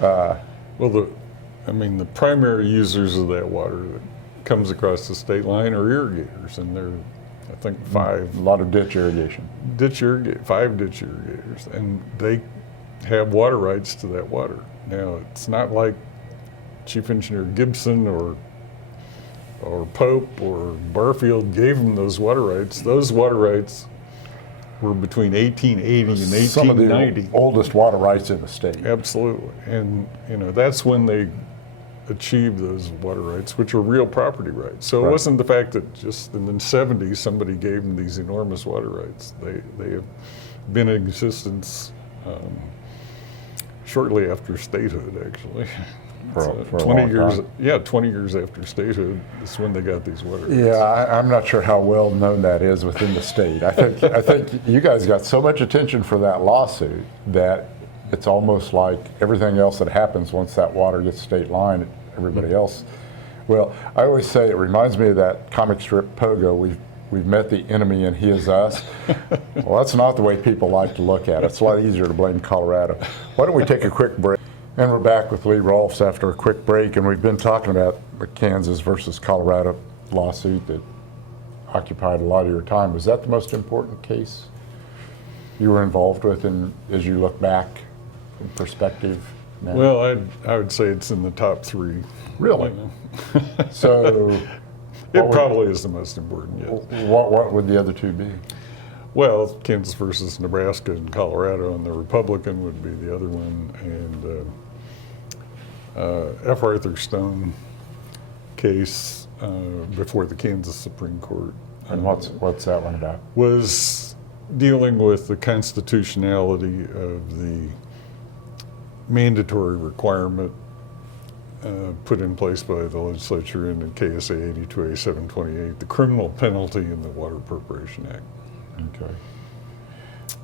Well, the primary users of that water that comes across the state line are irrigators, and there are, I think, 5. A lot of ditch irrigation. 5 ditch irrigators, and they have water rights to that water. Now, it's not like Chief Engineer Gibson or Pope or Barfield gave them those water rights. Those water rights were between 1880 and 1890. Some of the oldest water rights in the state. Absolutely. And you know, that's when they achieved those water rights, which were real property rights. So it wasn't the fact that just in the 70s somebody gave them these enormous water rights. They have been in existence shortly after statehood, actually. For 20 years, yeah, 20 years after statehood is when they got these water rights. Yeah, I'm not sure how well known that is within the state. I think you guys got so much attention for that lawsuit that it's almost like everything else that happens once that water gets state line, everybody else. Well, I always say it reminds me of that comic strip Pogo. We've met the enemy and he is us. Well, that's not the way people like to look at it. It's a lot easier to blame Colorado. Why don't we take a quick break? And we're back with Lee Rolfs after a quick break, and we've been talking about the Kansas versus Colorado lawsuit that occupied a lot of your time. Was that the most important case you were involved with, as you look back in perspective now? Well, I would say it's in the top 3. Really? So it probably is the most important, yes. What would the other 2 be? Well, Kansas versus Nebraska and Colorado, and the Republican would be the other one, and F. Arthur Stone case before the Kansas Supreme Court. And what's that one about? Was dealing with the constitutionality of the mandatory requirement put in place by the legislature in the KSA 82A728, the criminal penalty in the Water Appropriation Act.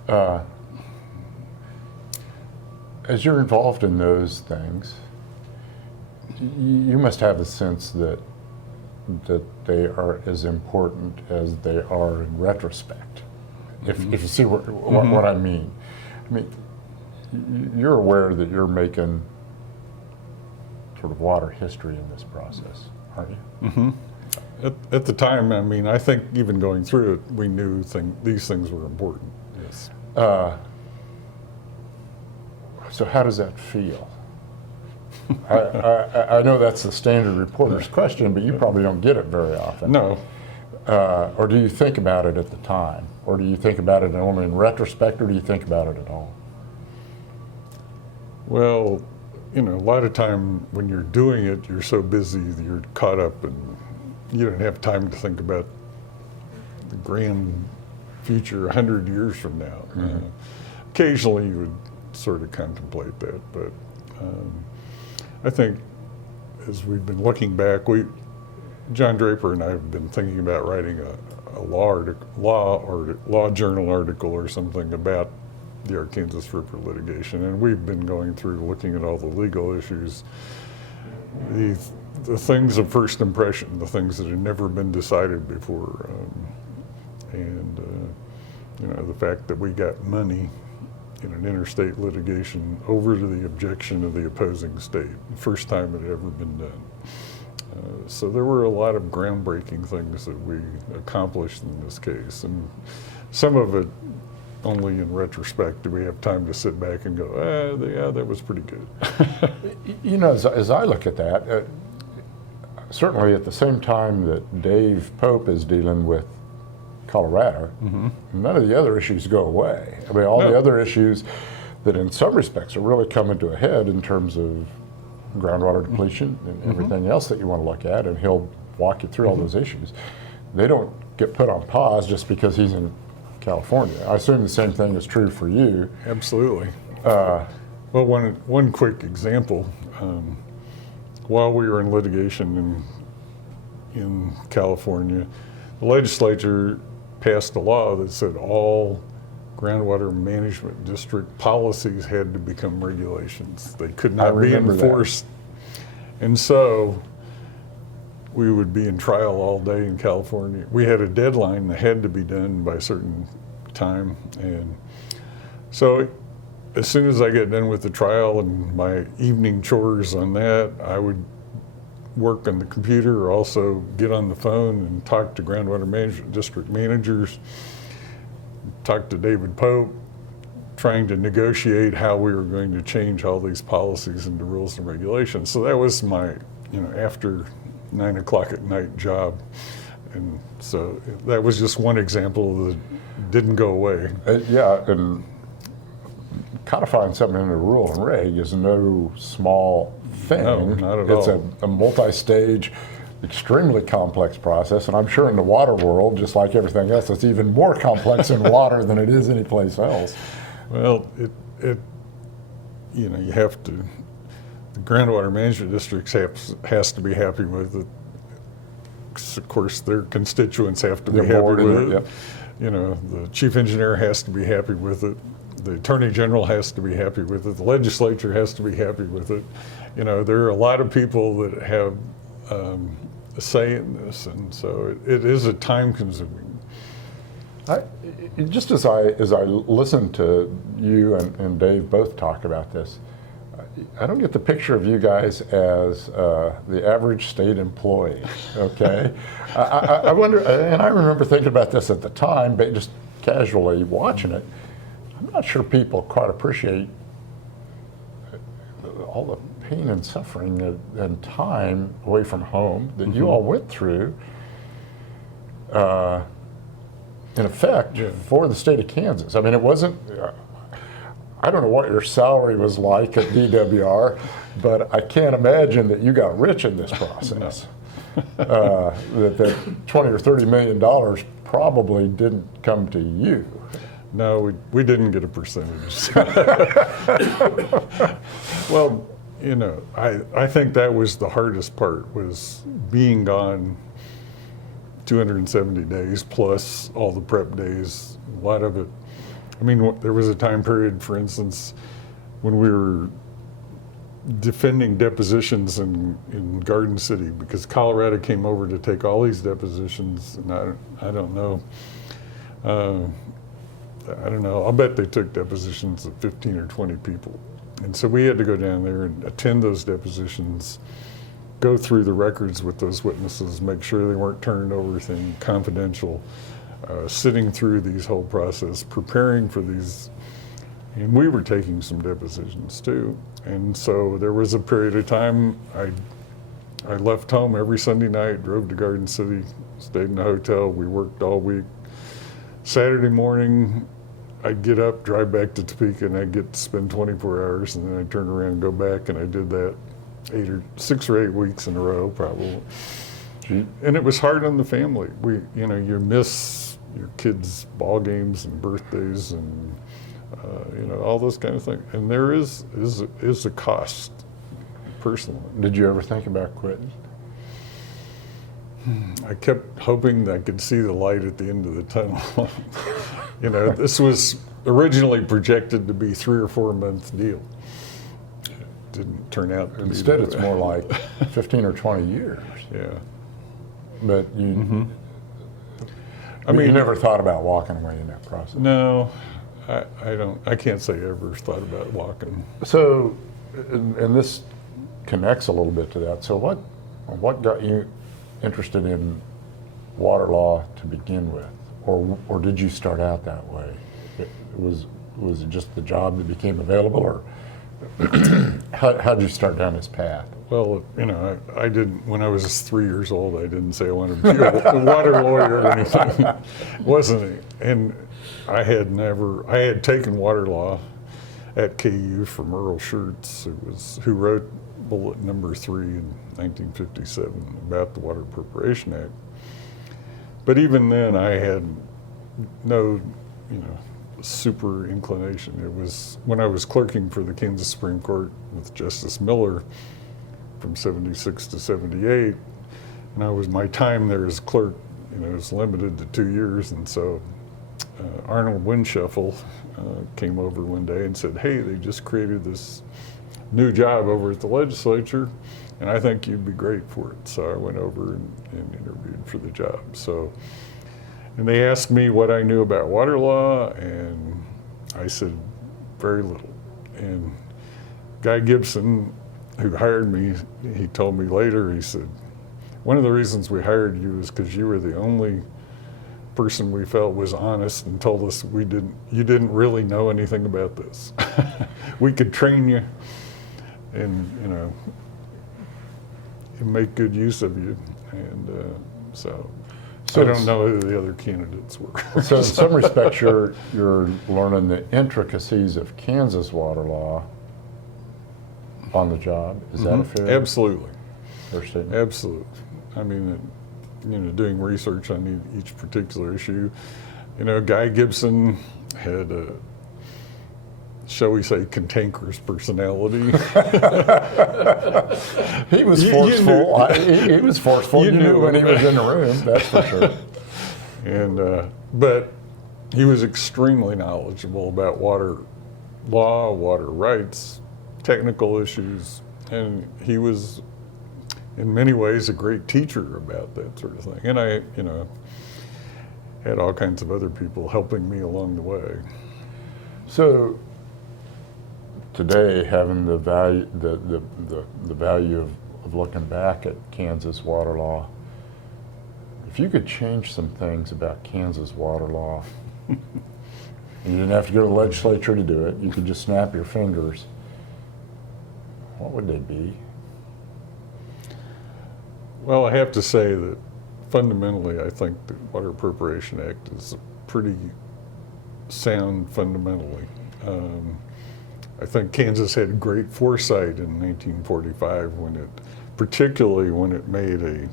Okay. As you're involved in those things, you must have the sense that they are as important as they are in retrospect. If you see what I mean. I mean, you're aware that you're making sort of water history in this process, aren't you? At the time, I mean, I think even going through it, we knew these things were important. Yes. So how does that feel? I know that's the standard reporter's question, but you probably don't get it very often. No. Or do you think about it at the time? Or do you think about it only in retrospect, or do you think about it at all? Well, you know, a lot of time when you're doing it, you're so busy that you're caught up and you don't have time to think about the grand future 100 years from now. Occasionally you would sort of contemplate that, but I think as we've been looking back, John Draper and I have been thinking about writing a law journal article or something about the Arkansas River litigation, and we've been going through looking at all the legal issues, the things of first impression, the things that had never been decided before, and you know, the fact that we got money in an interstate litigation over to the objection of the opposing state, first time it had ever been done. So there were a lot of groundbreaking things that we accomplished in this case, and some of it only in retrospect do we have time to sit back and go, yeah, that was pretty good. You know, as I look at that, certainly at the same time that Dave Pope is dealing with Colorado, none of the other issues go away. I mean, all the other issues that in some respects are really coming to a head in terms of groundwater depletion and everything else that you want to look at, and he'll walk you through all those issues. They don't get put on pause just because he's in California. I assume the same thing is true for you. Absolutely. Well, one quick example. While we were in litigation in California, the legislature passed a law that said all groundwater management district policies had to become regulations. They could not be enforced. And so we would be in trial all day in California. We had a deadline that had to be done by a certain time. And so as soon as I get done with the trial and my evening chores on that, I would work on the computer or also get on the phone and talk to groundwater management district managers, talk to David Pope, trying to negotiate how we were going to change all these policies into rules and regulations. So that was my, you know, after 9 o'clock at night job. And so that was just one example that didn't go away. Yeah, and codifying something into a rule and reg is no small thing. No, not at all. It's a multi-stage, extremely complex process, and I'm sure in the water world, just like everything else, it's even more complex in water than it is anyplace else. Well, you know, you have to, the groundwater management districts has to be happy with it. Of course, their constituents have to be happy with it. Yep. You know, the chief engineer has to be happy with it. The attorney general has to be happy with it. The legislature has to be happy with it. You know, there are a lot of people that have a say in this, and so it is a time-consuming. Just as I listen to you and Dave both talk about this, I don't get the picture of you guys as the average state employee, okay? I wonder, and I remember thinking about this at the time, but just casually watching it, I'm not sure people quite appreciate all the pain and suffering and time away from home that you all went through, in effect, for the state of Kansas. I mean, it wasn't, I don't know what your salary was like at DWR, but I can't imagine that you got rich in this process. That $20 or $30 million probably didn't come to you. No, we didn't get a percentage. Well, you know, I think that was the hardest part, was being gone 270 days plus all the prep days, a lot of it. I mean, there was a time period, for instance, when we were defending depositions in Garden City, because Colorado came over to take all these depositions, and I don't know. I'll bet they took depositions of 15 or 20 people. And so we had to go down there and attend those depositions, go through the records with those witnesses, make sure they weren't turning over anything confidential, sitting through these whole process, preparing for these. And we were taking some depositions too. And so there was a period of time I left home every Sunday night, drove to Garden City, stayed in a hotel, we worked all week. Saturday morning, I'd get up, drive back to Topeka, and I'd get to spend 24 hours, and then I'd turn around and go back, and I did that 6 or 8 weeks in a row, probably. And it was hard on the family. You miss your kids' ball games and birthdays and all those kind of things. And there is a cost, personally. Did you ever think about quitting? I kept hoping that I could see the light at the end of the tunnel. You know, this was originally projected to be 3 or 4 month deal. It didn't turn out to Instead, be it's more like 15 or 20 years. Yeah. But you, I mean, you never thought about walking away in that process. no, I can't say I ever thought about walking. So, and this connects a little bit to that. So what got you interested in water law to begin with? Or did you start out that way? Was it just the job that became available, or how did you start down this path? Well, you know, I didn't, when I was 3 years old, I didn't say I wanted to be a water lawyer or anything. Wasn't it? And I had taken water law at KU from Earl Schertz, who wrote bullet number 3 in 1957 about the Water Appropriation Act. But even then, I had no, super inclination. It was when I was clerking for the Kansas Supreme Court with Justice Miller from 76 to 78, and my time there as clerk, was limited to 2 years, and so Arnold Windshuffle came over one day and said, "Hey, they just created this new job over at the legislature, and I think you'd be great for it." So I went over and interviewed for the job. So, and they asked me what I knew about water law, and I said very little. And Guy Gibson, who hired me, he told me later, he said, "One of the reasons we hired you is because you were the only person we felt was honest and told us you didn't really know anything about this. We could train you and make good use of you." And so I don't know who the other candidates were. So in some respects, you're learning the intricacies of Kansas water law on the job. Is that a fair? Absolutely. Fair statement? Absolutely. I mean, doing research on each particular issue. Guy Gibson had a, shall we say, cantankerous personality. He was forceful. He was forceful. You knew when he was in the room, that's for sure. And but he was extremely knowledgeable about water law, water rights, technical issues, and he was, in many ways, a great teacher about that sort of thing. And I, had all kinds of other people helping me along the way. So today, having the value of looking back at Kansas water law, if you could change some things about Kansas water law, and you didn't have to go to the legislature to do it, you could just snap your fingers, what would they be? Well, I have to say that fundamentally, I think the Water Appropriation Act is pretty sound fundamentally. I think Kansas had great foresight in 1945 particularly when it made a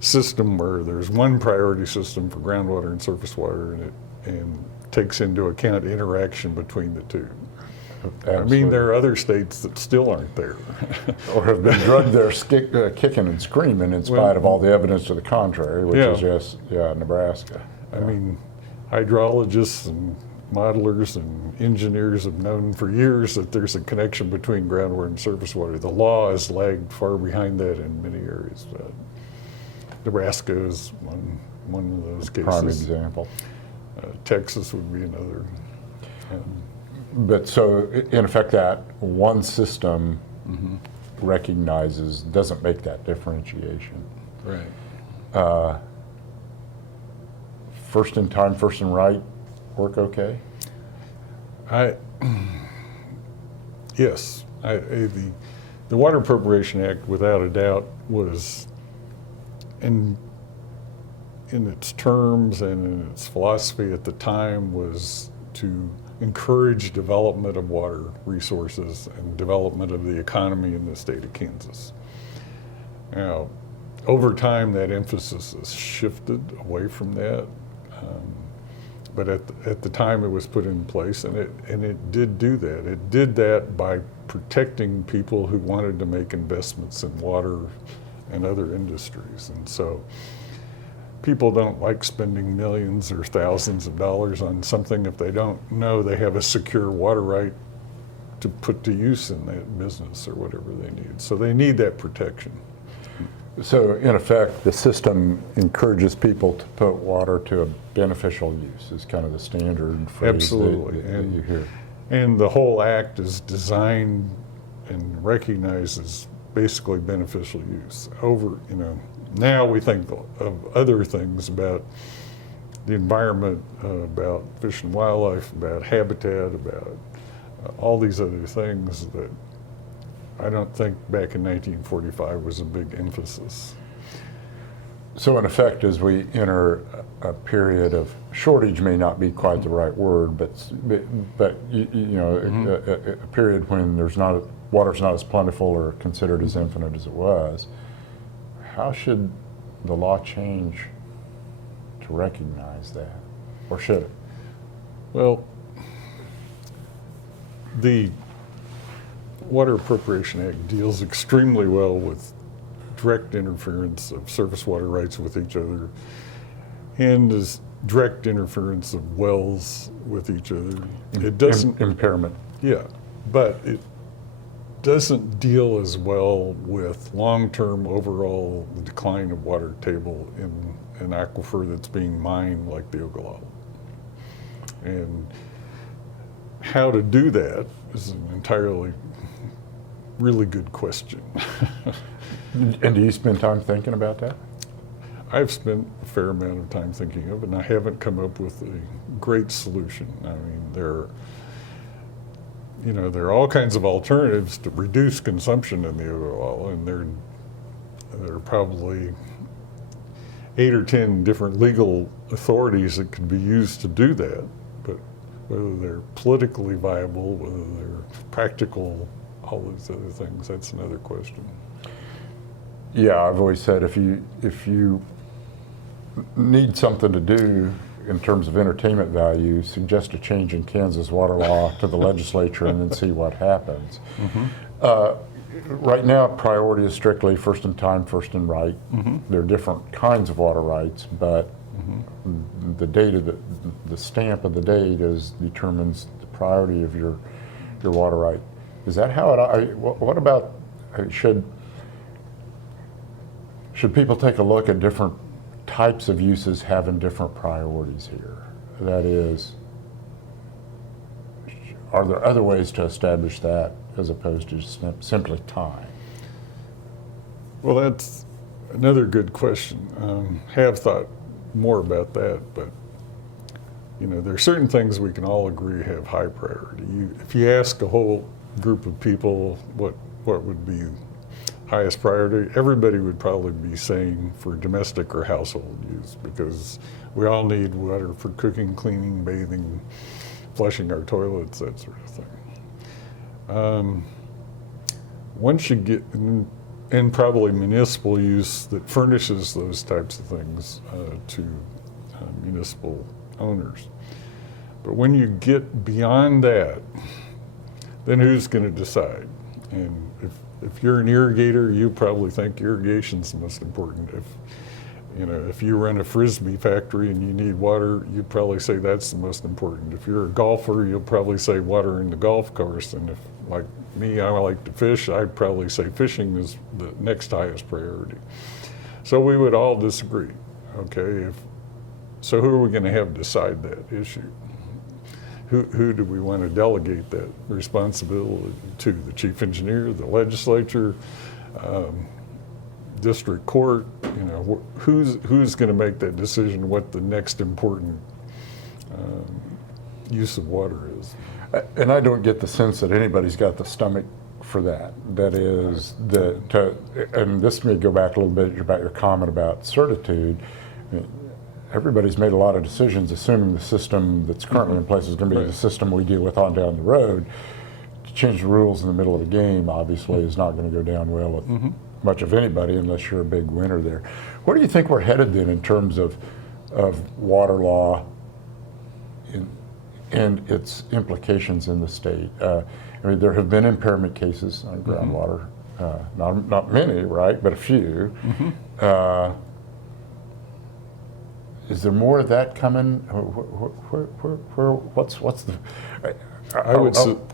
system where there's one priority system for groundwater and surface water, and takes into account interaction between the two. Absolutely. I mean, there are other states that still aren't there. Or have been drugged there kicking and screaming in spite of all the evidence to the contrary, which is Nebraska. I mean, hydrologists and modelers and engineers have known for years that there's a connection between groundwater and surface water. The law has lagged far behind that in many areas. Nebraska is one of those cases. Prime example. Texas would be another. But so, in effect, that one system doesn't make that differentiation. Right. First in time, first in right, work okay? Yes. The Water Appropriation Act, without a doubt, was in its terms and in its philosophy at the time, was to encourage development of water resources and development of the economy in the state of Kansas. Now, over time, that emphasis has shifted away from that. But at the time it was put in place, and it did do that. It did that by protecting people who wanted to make investments in water and other industries. And so people don't like spending millions or thousands of dollars on something if they don't know they have a secure water right to put to use in that business or whatever they need. So they need that protection. So in effect, the system encourages people to put water to a beneficial use is kind of the standard phrase. Absolutely. That you hear. And the whole act is designed and recognizes basically beneficial use. Now we think of other things about the environment, about fish and wildlife, about habitat, about all these other things that I don't think back in 1945 was a big emphasis. So in effect, as we enter a period of shortage, may not be quite the right word, but a period when water's not as plentiful or considered as infinite as it was, how should the law change to recognize that, or should it? Well, the Water Appropriation Act deals extremely well with direct interference of surface water rights with each other and is direct interference of wells with each other. It doesn't impairment. Yeah, but it doesn't deal as well with long-term overall decline of water table in an aquifer that's being mined like the Ogallala. And how to do that is an entirely really good question. And do you spend time thinking about that? I've spent a fair amount of time thinking of it, and I haven't come up with a great solution. I mean, there are all kinds of alternatives to reduce consumption in the Ogallala, and there are probably 8 or 10 different legal authorities that could be used to do that. But whether they're politically viable, whether they're practical, all these other things, that's another question. Yeah, I've always said if you need something to do in terms of entertainment value, suggest a change in Kansas water law to the legislature and then see what happens. Right now, priority is strictly first in time, first in right. There are different kinds of water rights, but the date of the stamp of the date determines the priority of your water right. Is that how it? What about should people take a look at different types of uses having different priorities here? That is, are there other ways to establish that as opposed to just simply time? Well, that's another good question. Have thought more about that, but there are certain things we can all agree have high priority. If you ask a whole group of people what would be highest priority, everybody would probably be saying for domestic or household use, because we all need water for cooking, cleaning, bathing, flushing our toilets, that sort of thing. Once you get, and probably municipal use that furnishes those types of things to municipal owners. But when you get beyond that, then who's going to decide? And if you're an irrigator, you probably think irrigation's the most important. If you run a Frisbee factory and you need water, you probably say that's the most important. If you're a golfer, you'll probably say water in the golf course. And if, like me, I like to fish, I'd probably say fishing is the next highest priority. So we would all disagree, okay? So who are we going to have decide that issue? Who do we want to delegate that responsibility to? The chief engineer, the legislature, district court? Who's going to make that decision what the next important use of water is? And I don't get the sense that anybody's got the stomach for that. That is, and this may go back a little bit about your comment about certitude. Everybody's made a lot of decisions assuming the system that's currently in place is going to be the system we deal with on down the road. To change the rules in the middle of a game, obviously, is not going to go down well with much of anybody unless you're a big winner there. Where do you think we're headed then in terms of water law and its implications in the state? There have been impairment cases on groundwater. not many, right, but a few. Is there more of that coming? What's the?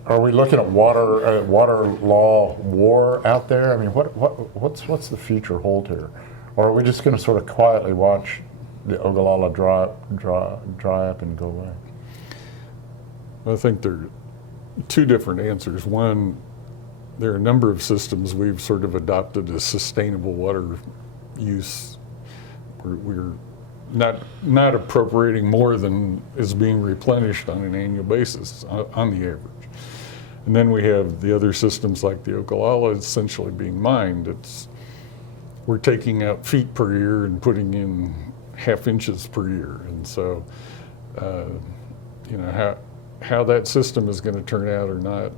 Are we looking at water law war out there? I mean, what's the future hold here? Or are we just going to sort of quietly watch the Ogallala dry up and go away? I think there are two different answers. One, there are a number of systems we've sort of adopted as sustainable water use. We're not appropriating more than is being replenished on an annual basis on the average. And then we have the other systems like the Ogallala essentially being mined. We're taking out feet per year and putting in half inches per year. And so, how that system is going to turn out or not,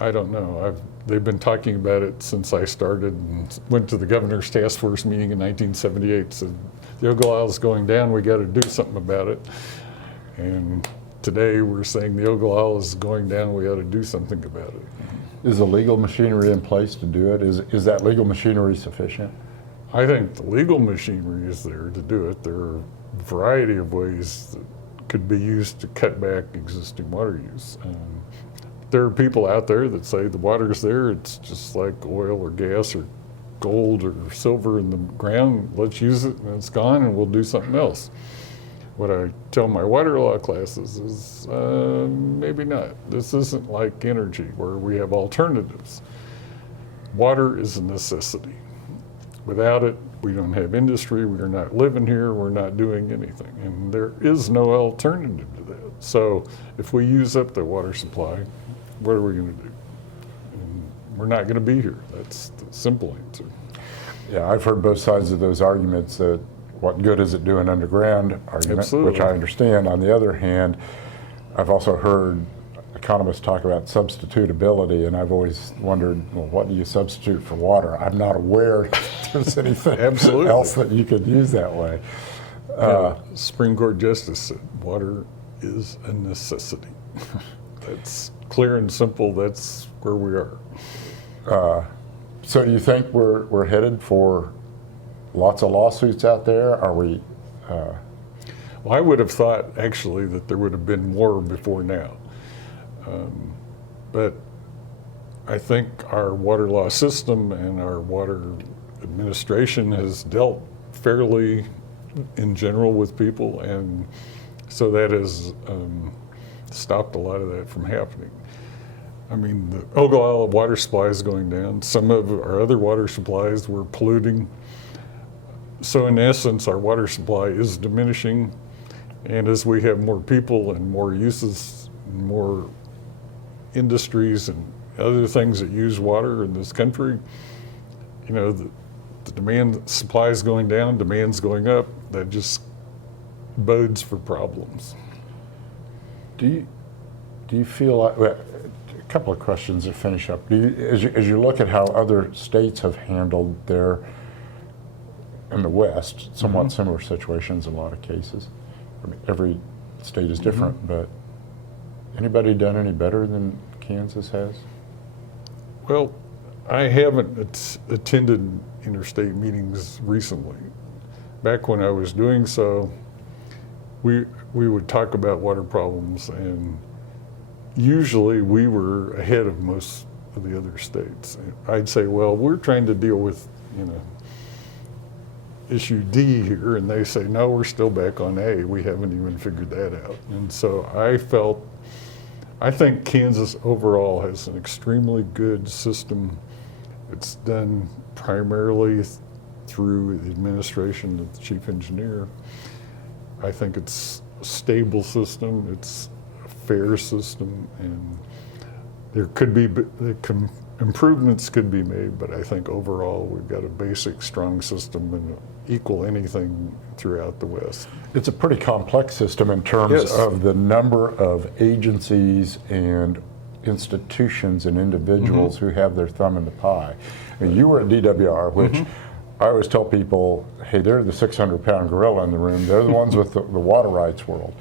I don't know. They've been talking about it since I started and went to the governor's task force meeting in 1978. Said the Ogallala's going down, we got to do something about it. And today we're saying the Ogallala's going down, we ought to do something about it. Is the legal machinery in place to do it? Is that legal machinery sufficient? I think the legal machinery is there to do it. There are a variety of ways that could be used to cut back existing water use. There are people out there that say the water's there, it's just like oil or gas or gold or silver in the ground, let's use it and it's gone and we'll do something else. What I tell my water law classes is maybe not. This isn't like energy where we have alternatives. Water is a necessity. Without it, we don't have industry, we are not living here, we're not doing anything. And there is no alternative to that. So if we use up the water supply, what are we going to do? And we're not going to be here. That's the simple answer. Yeah, I've heard both sides of those arguments that what good is it doing underground argument, Absolutely. which I understand. On the other hand, I've also heard economists talk about substitutability, and I've always wondered, well, what do you substitute for water? I'm not aware if there's anything Absolutely. else that you could use that way. Supreme Court Justice said water is a necessity. That's clear and simple. That's where we are. So do you think we're headed for lots of lawsuits out there? Are we? Well, I would have thought actually that there would have been more before now. But I think our water law system and our water administration has dealt fairly in general with people, and so that has stopped a lot of that from happening. I mean, the Ogallala water supply is going down. Some of our other water supplies were polluting. So in essence, our water supply is diminishing. And as we have more people and more uses, and more industries and other things that use water in this country, the demand, supply is going down, demand's going up. That just bodes for problems. Do you feel like, well, a couple of questions to finish up. As you look at how other states have handled their, in the West, somewhat similar situations in a lot of cases. I mean, every state is different, but anybody done any better than Kansas has? Well, I haven't attended interstate meetings recently. Back when I was doing so, we would talk about water problems, and usually we were ahead of most of the other states. I'd say, well, we're trying to deal with, issue D here, and they say, no, we're still back on A. We haven't even figured that out. And so I think Kansas overall has an extremely good system. It's done primarily through the administration of the chief engineer. I think it's a stable system, it's a fair system, and there could be improvements could be made, but I think overall we've got a basic strong system and equal anything throughout the West. It's a pretty complex system in terms of the number of agencies and institutions and individuals who have their thumb in the pie. I mean, you were at DWR, which I always tell people, hey, they're the 600-pound gorilla in the room. They're the ones with the water rights world.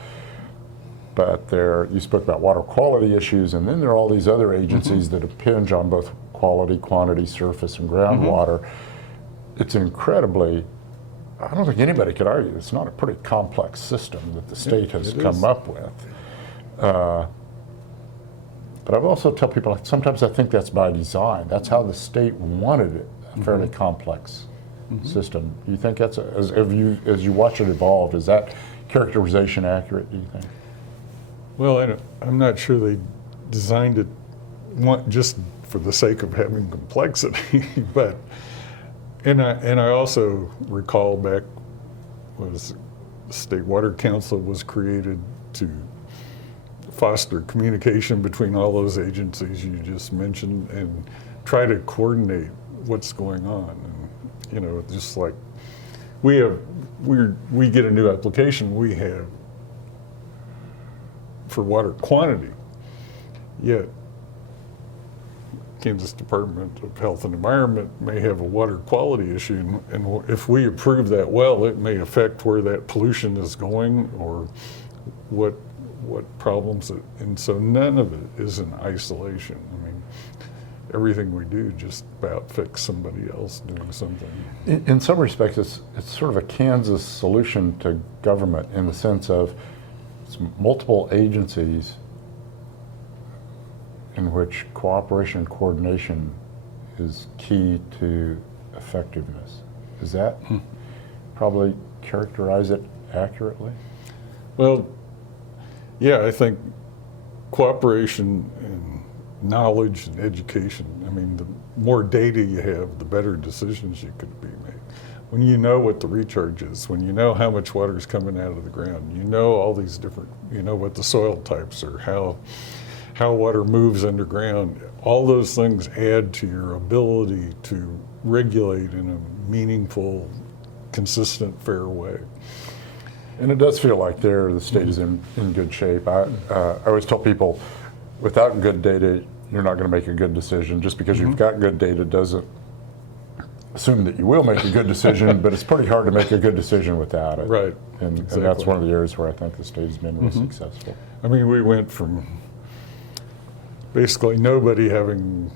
But you spoke about water quality issues, and then there are all these other agencies that impinge on both quality, quantity, surface, and groundwater. It's incredibly, I don't think anybody could argue, it's not a pretty complex system that the state has come up with. But I also tell people, sometimes I think that's by design. That's how the state wanted it, a fairly complex system. Do you think that's, as you watch it evolve, is that characterization accurate, do you think? Well, I'm not sure they designed it just for the sake of having complexity, but, and I also recall back was the State Water Council was created to foster communication between all those agencies you just mentioned and try to coordinate what's going on. And, you know, just like we get a new application, we have for water quantity, yet Kansas Department of Health and Environment may have a water quality issue, and if we approve that well, it may affect where that pollution is going or what problems and so none of it is in isolation. I mean, everything we do just about affects somebody else doing something. In some respects, it's sort of a Kansas solution to government in the sense of it's multiple agencies in which cooperation and coordination is key to effectiveness. Is that probably characterize it accurately? Well, yeah, I think cooperation and knowledge and education, I mean, the more data you have, the better decisions you could be made. When you know what the recharge is, when you know how much water is coming out of the ground, you know all these different, you know what the soil types are, how water moves underground, all those things add to your ability to regulate in a meaningful, consistent, fair way. And it does feel like the state is in good shape. I always tell people, without good data, you're not going to make a good decision. Just because you've got good data doesn't assume that you will make a good decision, but it's pretty hard to make a good decision without it. Right. And that's one of the areas where I think the state has been really successful. I mean, we went from basically nobody having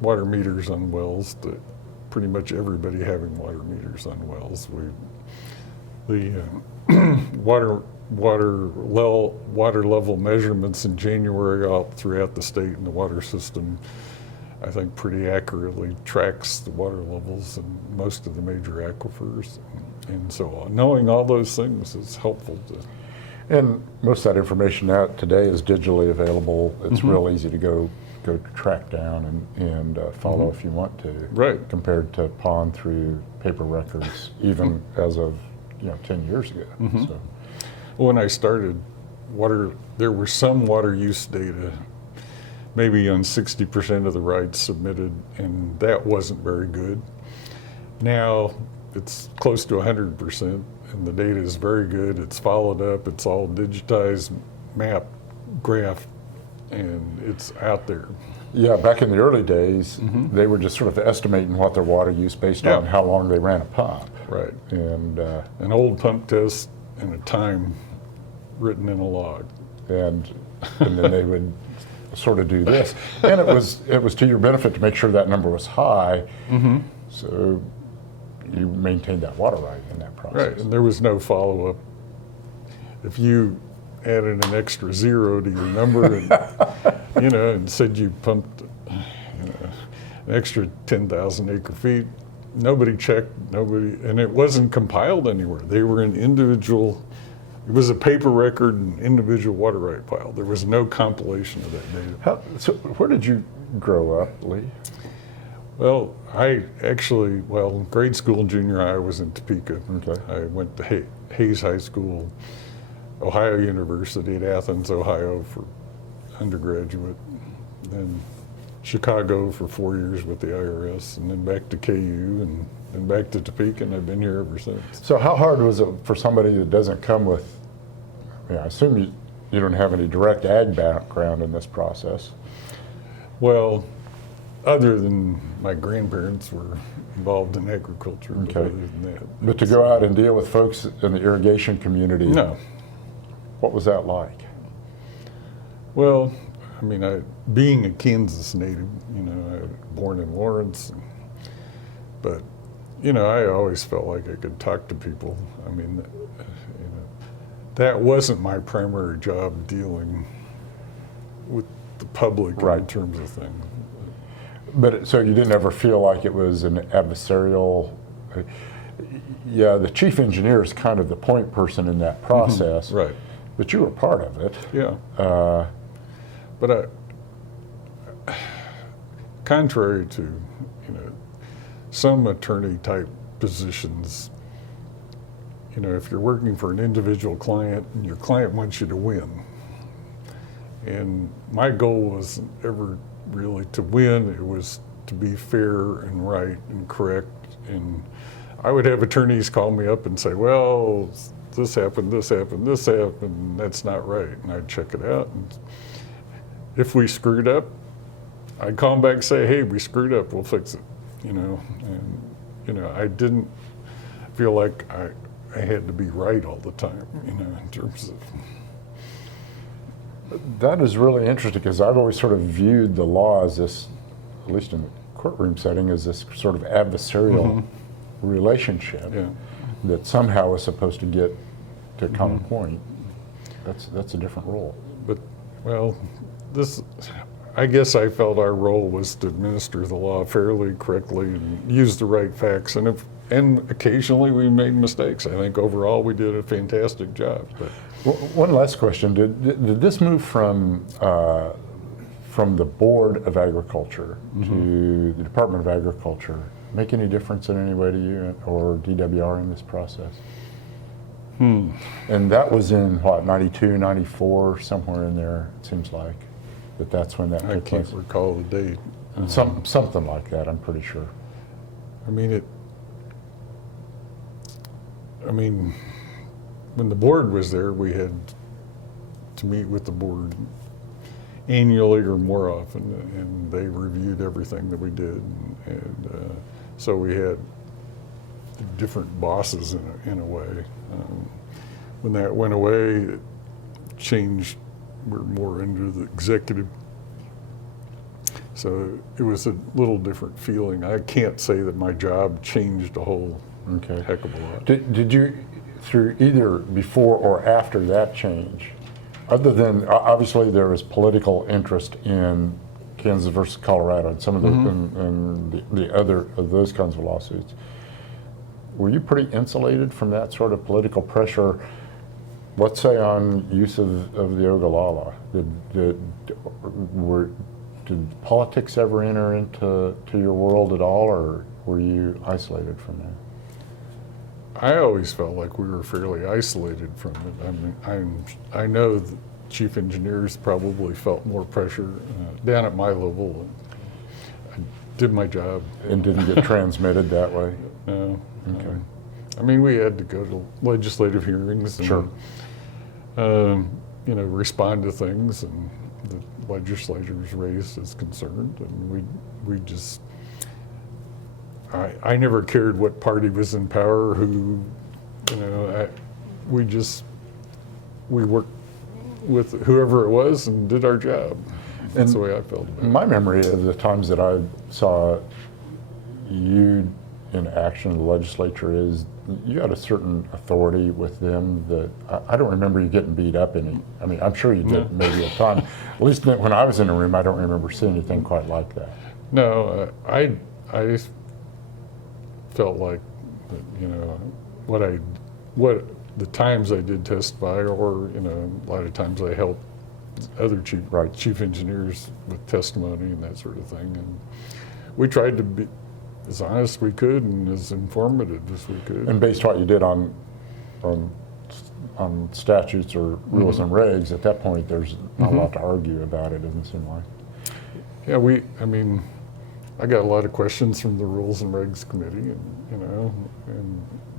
water meters on wells to pretty much everybody having water meters on wells. The water level measurements in January out throughout the state and the water system, I think pretty accurately tracks the water levels in most of the major aquifers and so on. Knowing all those things is helpful to. And most of that information now today is digitally available. It's real easy to go track down and follow if you want to. Right. Compared to pawn through paper records, even as of 10 years ago. So. When I started, there were some water use data, maybe on 60% of the rights submitted, and that wasn't very good. Now it's close to 100%, and the data is very good. It's followed up. It's all digitized, map, graph, and it's out there. Yeah, back in the early days, they were just sort of estimating what their water use based on how long they ran a pump. Right. And an old pump test and a time written in a log. And then they would sort of do this. And it was to your benefit to make sure that number was high. So you maintained that water right in that process. Right, and there was no follow-up. If you added an extra zero to your number and, and said you pumped an extra 10,000 acre feet, nobody checked, and it wasn't compiled anywhere. They were in individual, it was a paper record and individual water right file. There was no compilation of that data. So where did you grow up, Lee? Well, grade school and junior high I was in Topeka. Okay. I went to Hayes High School, Ohio University at Athens, Ohio for undergraduate, then Chicago for 4 years with the IRS, and then back to KU and then back to Topeka, and I've been here ever since. So how hard was it for somebody that doesn't come with, I assume you don't have any direct ag background in this process? Well, other than my grandparents were involved in agriculture, but Okay. other than that. But to go out and deal with folks in the irrigation community, No. what was that like? Well, I mean, being a Kansas native, you know, I was born in Lawrence, but, you know, I always felt like I could talk to people. I mean, you know, that wasn't my primary job, dealing with the public Right. in terms of things. But so you didn't ever feel like it was an adversarial? Yeah, the chief engineer is kind of the point person in that process. Right. But you were part of it. Yeah. But contrary to, you know, some attorney-type positions, you know, if you're working for an individual client and your client wants you to win, and my goal wasn't ever really to win, it was to be fair and right and correct. And I would have attorneys call me up and say, well, this happened, this happened, this happened, that's not right. And I'd check it out. And if we screwed up, I'd call them back and say, hey, we screwed up, we'll fix it, you know. And, you know, I didn't feel like I had to be right all the time, you know, in terms of. That is really interesting, because I've always sort of viewed the law as this, at least in the courtroom setting, as this sort of adversarial relationship that somehow is supposed to get to a common point. That's a different role. But, well, I guess I felt our role was to administer the law fairly, correctly, and use the right facts. And occasionally we made mistakes. I think overall we did a fantastic job. But One last question: Did this move from the Board of Agriculture to the Department of Agriculture make any difference in any way to you or DWR in this process? And that was in what, 92, 94, somewhere in there. It seems like that's when that I took can't place. recall the date. Something like that, I'm pretty sure. I mean, when the board was there, we had to meet with the board annually or more often, and they reviewed everything that we did. And so we had different bosses in a way. When that went away, it changed. We're more into the executive. So it was a little different feeling. I can't say that my job changed a whole heck of a lot. Did you, through either before or after that change, other than obviously there was political interest in Kansas versus Colorado and some of the and the other of those kinds of lawsuits, were you pretty insulated from that sort of political pressure? Let's say on use of the Ogallala. Did politics ever enter into your world at all, or were you isolated from that? I always felt like we were fairly isolated from it. I mean, I know the chief engineers probably felt more pressure down at my level. I did my job. And didn't get transmitted that way? No. Okay. I mean, we had to go to legislative hearings and, Sure. You know, respond to things and the legislators raised as concerned, and we just. I never cared what party was in power, who, you know, we worked with whoever it was and did our job. That's the way I felt about it. My memory of the times that I saw you in action in the legislature is you had a certain authority with them that I don't remember you getting beat up any. I mean, I'm sure you did maybe at a time. At least when I was in the room, I don't remember seeing anything quite like that. No, I felt like, you know, what the times I did testify, or, you know, a lot of times I helped other chief engineers with testimony and that sort of thing, and we tried to be as honest as we could and as informative as we could. And based on what you did on statutes or rules and regs, at that point there's not a lot to argue about, it doesn't seem like. Yeah, I mean, I got a lot of questions from the Rules and Regs Committee, and, you know,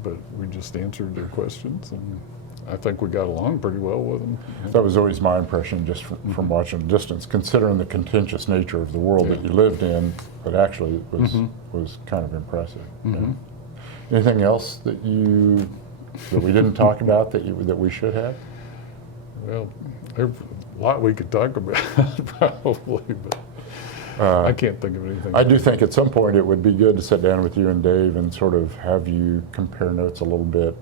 but we just answered their questions, and I think we got along pretty well with them. That was always my impression, just from watching a distance, considering the contentious nature of the world that you lived in. But actually, it was kind of impressive. Yeah. Anything else that we didn't talk about that we should have? Well, a lot we could talk about, probably, but I can't think of anything. I do think at some point it would be good to sit down with you and Dave and sort of have you compare notes a little bit,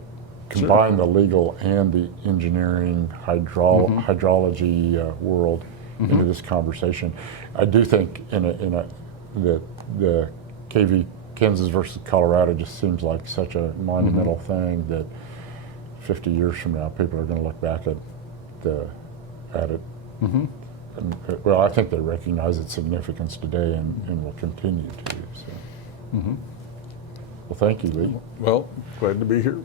combine the legal and the engineering hydrology world into this conversation. I do think that the KV Kansas versus Colorado just seems like such a monumental thing that 50 years from now people are going to look back at it. And, well, I think they recognize its significance today and will continue to. So. Well, thank you, Lee. Well, glad to be here.